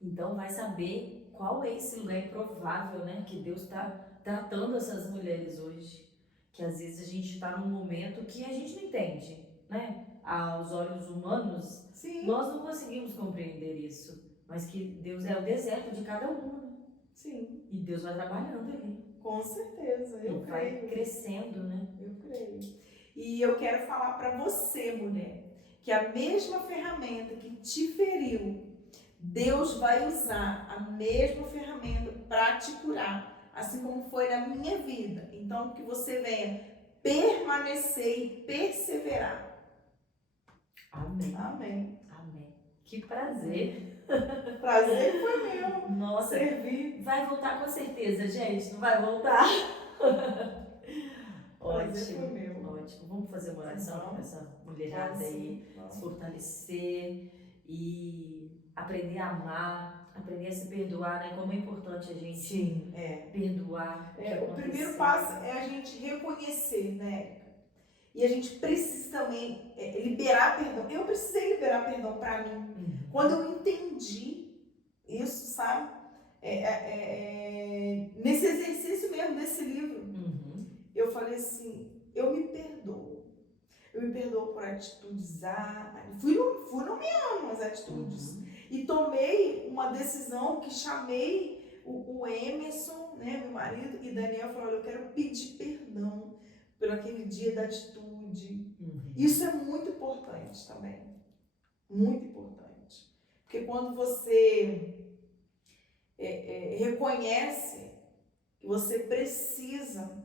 Então vai saber qual é esse lugar improvável, né? Que Deus está tratando essas mulheres hoje. Que às vezes a gente está num momento que a gente não entende, né? Aos olhos humanos, Sim. Nós não conseguimos compreender isso. Mas que Deus é o deserto de cada uma. Sim. E Deus vai trabalhando ali. Com certeza, eu creio. Vai crescendo, né? Eu creio. E eu quero falar para você, mulher, que a mesma ferramenta que te feriu, Deus vai usar a mesma ferramenta para te curar, assim como foi na minha vida. Então, que você venha permanecer e perseverar. Amém. Amém. Amém. Que Que prazer. Prazer foi meu. Nossa, Servir. vai voltar com certeza, gente. Não vai voltar? Prazer foi Ótimo, meu. ótimo. Vamos fazer uma oração Vamos. para essa mulherada aí se fortalecer e aprender a amar, aprender a se perdoar, né? Como é importante a gente Sim, perdoar. O que o primeiro aconteceu. passo é a gente reconhecer, né? E a gente precisa também liberar perdão. Eu precisei liberar perdão para mim. Quando eu entendi isso, sabe? Nesse exercício mesmo, desse livro, eu falei assim, eu me perdoo. Eu me perdoo por atitudes. Fui nomeando as atitudes. E tomei uma decisão que chamei o Emerson, né, meu marido, e Daniel, falou, olha, eu quero pedir perdão por aquele dia da atitude. Isso é muito importante também. Muito importante. Porque quando você reconhece que você precisa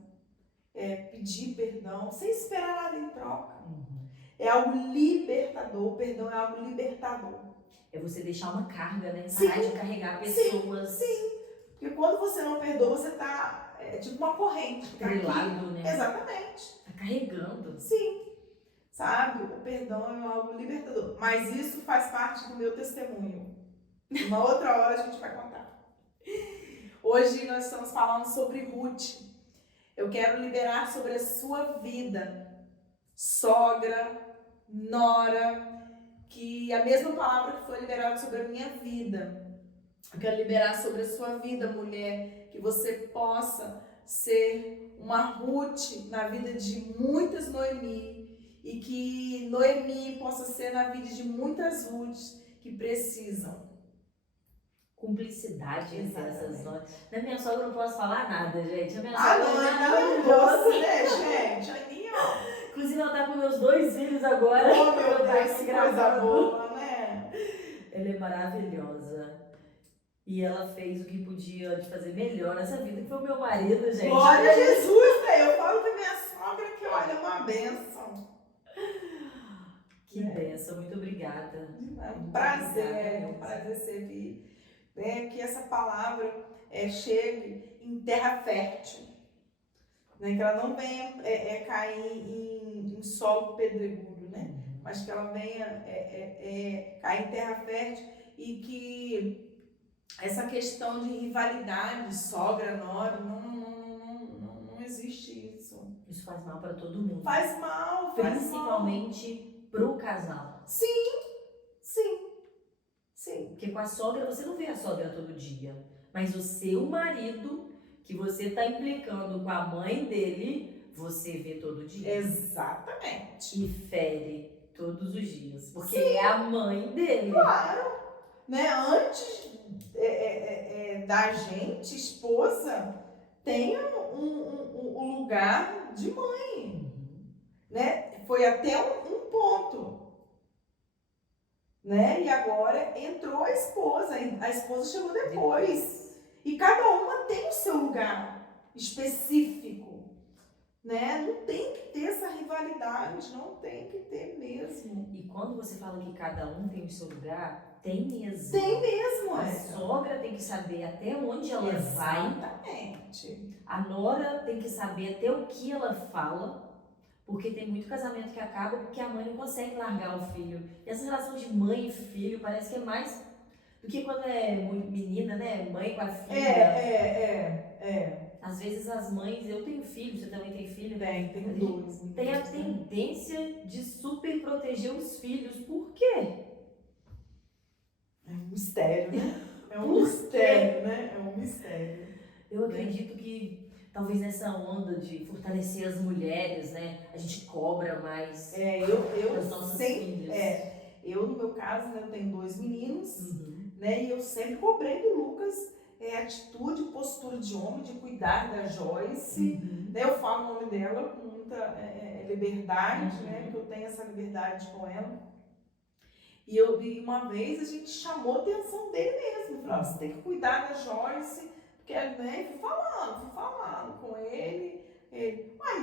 pedir perdão, sem esperar nada em troca. É algo libertador. O perdão é algo libertador. É você deixar uma carga, né? Sim. Parar de carregar pessoas. Sim. Porque quando você não perdoa, você tá tipo uma corrente. Trelado, né? Exatamente. Tá carregando. Sim. Sabe? O perdão é algo libertador. Mas isso faz parte do meu testemunho. Uma outra hora a gente vai contar. Hoje nós estamos falando sobre Ruth. Eu quero liberar sobre a sua vida, sogra, nora, que a mesma palavra que foi liberada sobre a minha vida. Eu quero liberar sobre a sua vida, mulher, que você possa ser uma Ruth na vida de muitas Noemi e que Noemi possa ser na vida de muitas Ruths que precisam. Cumplicidade entre essas horas. Da minha sogra eu não posso falar nada, gente. A minha Não, sogra ela é doce, né, gente? Aninha, ó. Inclusive, ela tá com meus 2 filhos agora. Oh, meu Deus, que que coisa boa, né? Ela é maravilhosa. E ela fez o que podia de fazer melhor nessa vida, que foi o meu marido, gente. Glória a Jesus, né? Eu falo da minha sogra que, olha, é uma bênção. Que bênção, muito obrigada. É um prazer servir. Que essa palavra chegue em terra fértil. Né? Que ela não venha cair em solo pedregudo, né? Mas que ela venha cair em terra fértil e que essa questão de rivalidade, sogra, nora, não existe isso. Isso faz mal para todo mundo. Faz mal, principalmente pro casal. Sim. Porque com a sogra, você não vê a sogra todo dia. Mas o seu marido, que você tá implicando com a mãe dele, você vê todo dia. Exatamente. E fere todos os dias. Porque é a mãe dele. Claro. Né? Antes da gente, esposa, tem um lugar de mãe. Né? Foi até um ponto. Né? E agora entrou a esposa chegou depois. E cada uma tem o seu lugar específico. Né? Não tem que ter essa rivalidade, não tem que ter mesmo. E quando você fala que cada um tem o seu lugar, tem mesmo. Tem mesmo. A sogra tem que saber até onde ela vai. Exatamente. A nora tem que saber até o que ela fala. Porque tem muito casamento que acaba porque a mãe não consegue largar o filho. E essa relação de mãe e filho parece que é mais do que quando é menina, né? Mãe com a filha. Às vezes as mães, eu tenho filho, você também tem filho? Tem dois. Tem a tendência de super proteger os filhos. Por quê? É um mistério, né? É um mistério, né? É um mistério. Eu acredito que talvez nessa onda de fortalecer as mulheres, né? A gente cobra mais as nossas filhas. Eu, no meu caso, né, eu tenho 2 meninos, né? E eu sempre cobrei do Lucas atitude, postura de homem, de cuidar da Joyce. Né? Eu falo o nome dela com muita liberdade, né? Porque eu tenho essa liberdade com ela. E uma vez a gente chamou a atenção dele mesmo. Falou, você tem que cuidar da Joyce. Porque, né, fui falando com ele.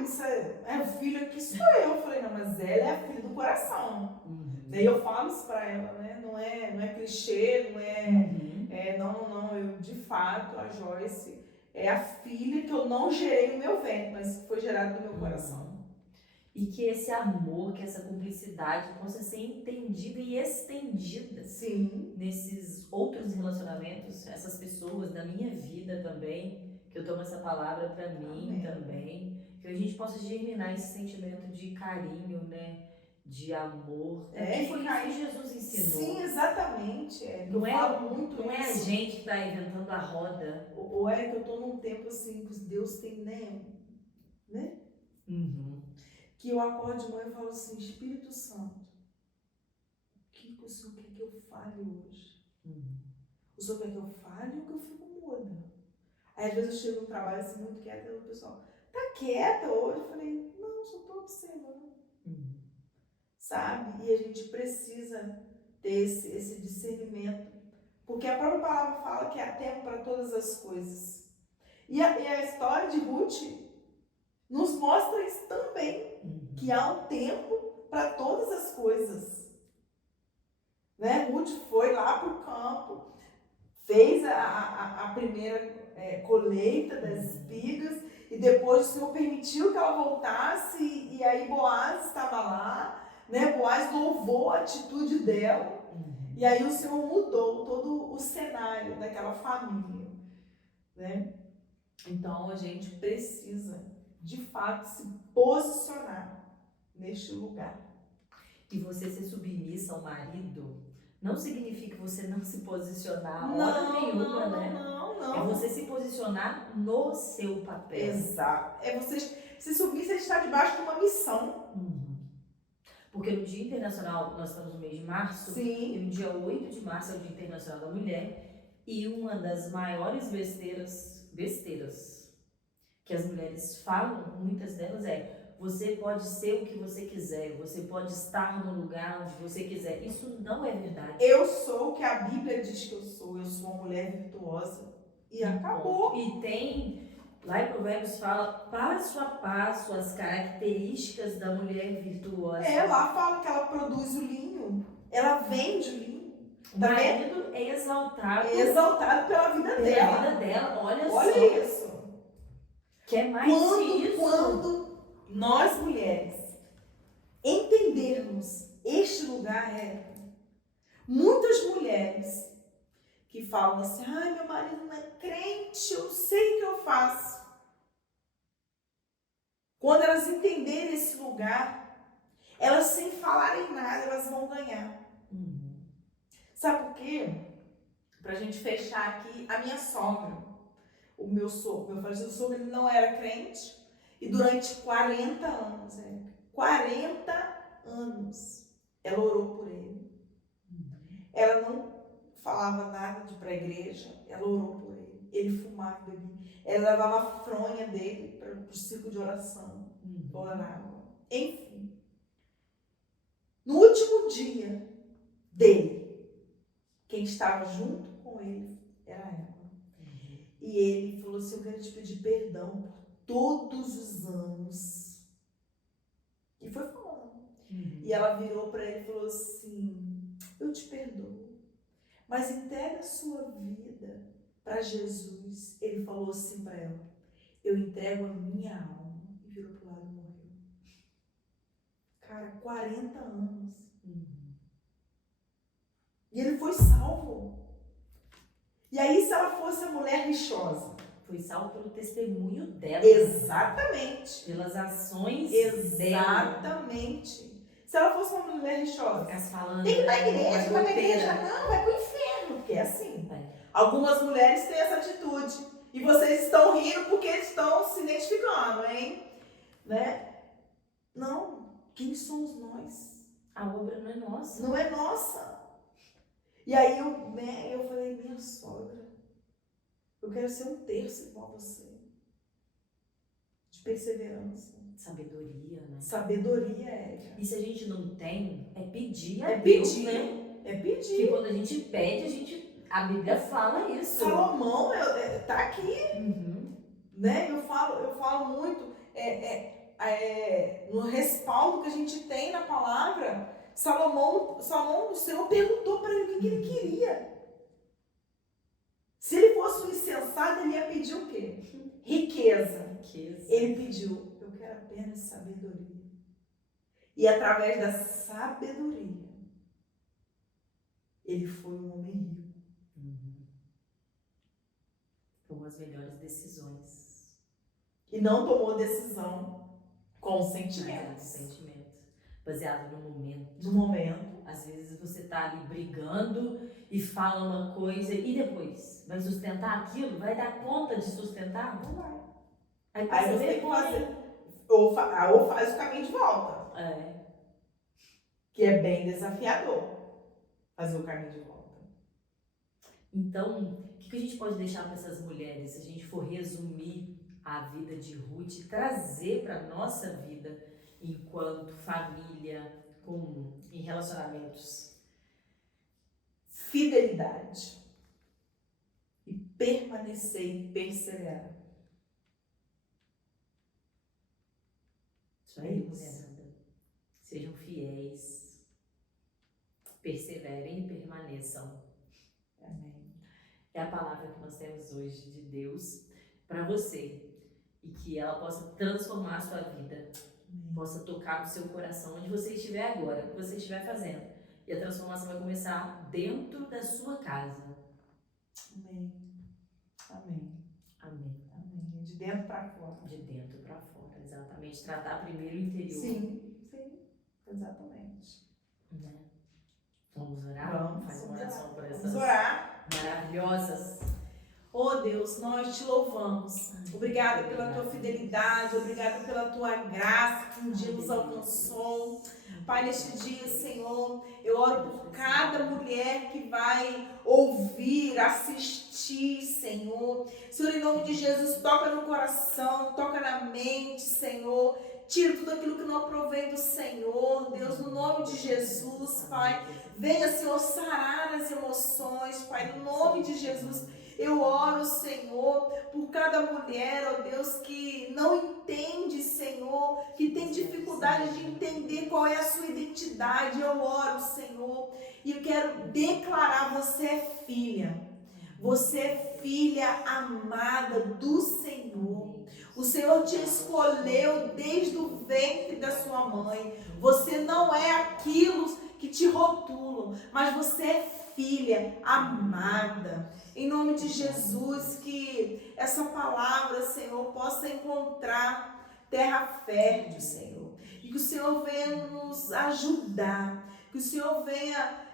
Isso é filho que sou eu. Eu falei, não, mas ela é a filha do coração. Daí eu falo isso pra ela, né? Não não é clichê, não é, não, eu de fato, a Joyce é a filha que eu não gerei no meu ventre, mas que foi gerada no meu coração. E que esse amor, que essa cumplicidade possa ser entendida e estendida Sim. nesses outros relacionamentos, essas pessoas da minha vida também, que eu tomo essa palavra para mim. Amém. Também, que a gente possa germinar esse sentimento de carinho, né? De amor. Que foi isso que Jesus ensinou. Sim, exatamente. Não, não é a gente que está inventando a roda. Ou é que eu tô num tempo assim, que Deus tem, né? Que eu acordo de manhã e falo assim, Espírito Santo, o que o Senhor quer que eu fale hoje? O Senhor quer que eu fale ou que eu fico muda? Aí às vezes eu chego no trabalho assim, muito quieta, e o pessoal, tá quieta hoje? Eu falei, não, só tô observando. Sabe? E a gente precisa ter esse discernimento. Porque a própria palavra fala que há tempo para todas as coisas. E a história de Ruth nos mostra isso também. Que há um tempo para todas as coisas. Né? Ruth foi lá para o campo, fez a primeira colheita das espigas, e depois o Senhor permitiu que ela voltasse, e aí Boaz estava lá. Né? Boaz louvou a atitude dela, e aí o Senhor mudou todo o cenário daquela família. Né? Então a gente precisa, de fato, se posicionar neste lugar. E você ser submissa ao marido não significa você não se posicionar hora nenhuma, né? Não. É você se posicionar no seu papel. Exato. É você se submissa e estar debaixo de uma missão. Porque no Dia Internacional, nós estamos no mês de março, Sim. E no dia 8 de março é o Dia Internacional da Mulher, e uma das maiores besteiras que as mulheres falam, muitas delas você pode ser o que você quiser, você pode estar no lugar onde você quiser. Isso não é verdade. Eu sou o que a Bíblia diz que eu sou uma mulher virtuosa. E acabou. E tem, lá em Provérbios fala passo a passo as características da mulher virtuosa. Lá fala que ela produz o linho, ela vende o linho. O marido é exaltado. Pela vida dela. Olha só. Isso. Quer mais isso? Quando nós mulheres entendermos este lugar muitas mulheres que falam assim, meu marido não é crente, eu sei o que eu faço. Quando elas entenderem esse lugar, elas sem falarem nada, elas vão ganhar. Sabe por quê? Pra gente fechar aqui, a minha sogra, o meu falecido sogro, ele não era crente, e durante 40 anos, 40 anos, ela orou por ele. Ela não falava nada de ir para a igreja, ela orou por ele. Ele fumava, bebia. Ela levava a fronha dele para o círculo de oração. Orava. Enfim. No último dia dele, quem estava junto com ele era ela. E ele falou assim, eu quero te pedir perdão por todos os anos. E foi falando. E ela virou para ele e falou assim, eu te perdoo, mas entrega a sua vida para Jesus. Ele falou assim para ela, eu entrego a minha alma. E virou para o lado e morreu. Cara, 40 anos. E ele foi salvo. E aí, se ela fosse a mulher rixosa? Foi salvo pelo testemunho dela. Exatamente. Pelas ações dela. Exatamente. Se ela fosse uma mulher rixosa, tem que ir para a igreja, vai para a igreja, não, vai para o inferno, porque é assim. Algumas mulheres têm essa atitude. E vocês estão rindo porque estão se identificando, hein? Né? Não. Quem somos nós? A obra não é nossa. Não é nossa. E aí eu falei, minha sogra, eu quero ser um terço igual a você. De perseverança. Sabedoria, né? Sabedoria, E se a gente não tem, é pedir a Deus, pedir, né? É pedir. Que quando a gente pede, a Bíblia fala isso. Salomão tá aqui. Né? Eu falo muito no respaldo que a gente tem na palavra. Salomão, o Senhor perguntou para ele o que ele queria. Se ele fosse um insensato, ele ia pedir o quê? Riqueza. Ele pediu, eu quero apenas sabedoria. E através da sabedoria, ele foi um homem rico. Tomou as melhores decisões. E não tomou decisão com sentimentos. Baseado no momento. No momento. Às vezes você tá ali brigando e fala uma coisa e depois vai sustentar aquilo? Vai dar conta de sustentar? Não vai. Aí você tem que fazer. Ou faz o caminho de volta. Que é bem desafiador. Fazer o caminho de volta. Então, o que a gente pode deixar para essas mulheres, se a gente for resumir a vida de Ruth e trazer para nossa vida enquanto família, em relacionamentos? Fidelidade. E permanecer e perseverar. Isso aí, mulherada. Sejam fiéis, perseverem e permaneçam. Amém. É a palavra que nós temos hoje de Deus para você e que ela possa transformar a sua vida, possa tocar no seu coração onde você estiver agora, o que você estiver fazendo. E a transformação vai começar dentro da sua casa. Amém. Amém. Amém. Amém. De dentro para fora. De dentro para fora, exatamente. Tratar primeiro o interior. Sim, exatamente. Né? Vamos orar? Vamos fazer uma oração por essas Vamos orar. maravilhosas. Oh Deus, nós te louvamos. Obrigada pela tua fidelidade, obrigada pela tua graça que um dia nos alcançou. Pai, neste dia, Senhor, eu oro por cada mulher que vai ouvir, assistir, Senhor. Senhor, em nome de Jesus, toca no coração, toca na mente, Senhor. Tira tudo aquilo que não provém do Senhor, Deus, no nome de Jesus, Pai. Venha, Senhor, sarar as emoções, Pai, no nome de Jesus. Eu oro, Senhor, por cada mulher, ó Deus, que não entende, Senhor, que tem dificuldade de entender qual é a sua identidade. Eu oro, Senhor, e eu quero declarar: você é filha. Você é filha amada do Senhor. O Senhor te escolheu desde o ventre da sua mãe. Você não é aquilo que te rotulam, mas você é filha amada. Em nome de Jesus, que essa palavra, Senhor, possa encontrar terra fértil, Senhor. E que o Senhor venha nos ajudar. Que o Senhor venha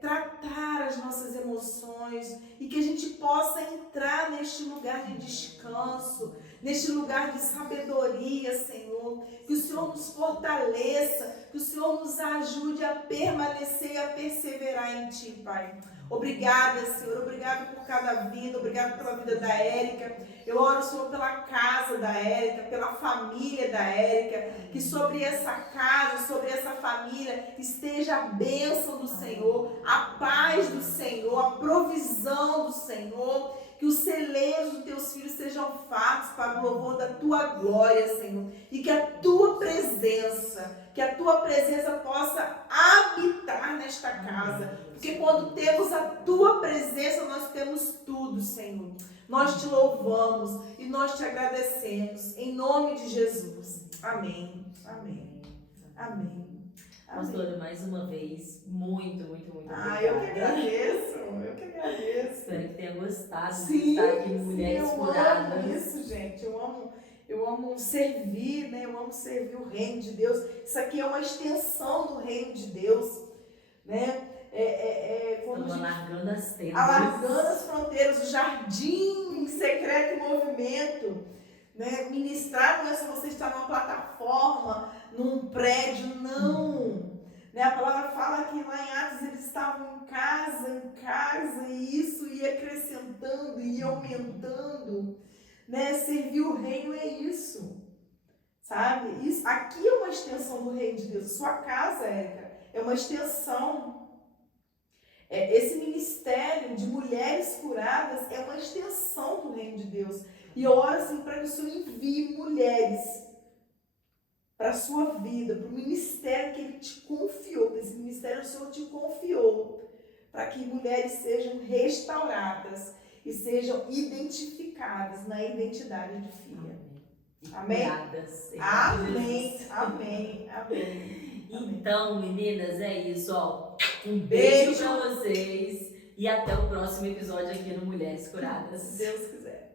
tratar as nossas emoções. E que a gente possa entrar neste lugar de descanso, neste lugar de sabedoria, Senhor. Que o Senhor nos fortaleça, que o Senhor nos ajude a permanecer e a perseverar em Ti, Pai. Obrigada, Senhor, obrigado por cada vida, obrigado pela vida da Érica. Eu oro, Senhor, pela casa da Érica, pela família da Érica, que sobre essa casa, sobre essa família, esteja a bênção do Senhor, a paz do Senhor, a provisão do Senhor, que os celeiros dos teus filhos sejam fartos para o louvor da tua glória, Senhor, e que a tua presença possa habitar nesta casa, porque quando temos a tua presença, nós temos tudo, Senhor. Nós te louvamos e nós te agradecemos, em nome de Jesus. Amém. Amém. Amém. Pastora, mais uma vez, muito obrigada. Eu que agradeço. Espero que tenha gostado Sim, de estar aqui no Mulheres Curadas. Eu amo isso, gente. Eu amo servir, né? Eu amo servir o reino de Deus. Isso aqui é uma extensão do reino de Deus, né? Estamos alargando as tendas. Alargando as fronteiras, o jardim secreto em movimento, né? Ministrar não é só você estar numa plataforma, num prédio, não. Né? A palavra fala que lá em Atos eles estavam em casa, e isso ia acrescentando, ia aumentando. Né? Servir o reino é isso, sabe? Isso, aqui é uma extensão do reino de Deus. A sua casa, Érica, é uma extensão. Esse ministério de mulheres curadas é uma extensão do reino de Deus. E eu oro assim para que o Senhor envie mulheres para a sua vida, para o ministério que Ele te confiou. Esse ministério o Senhor te confiou, para que mulheres sejam restauradas e sejam identificadas na identidade de filha. Amém? Amém, amém, amém. Então, meninas, é isso, ó. Um beijo pra vocês e até o próximo episódio aqui no Mulheres Curadas. Se Deus quiser.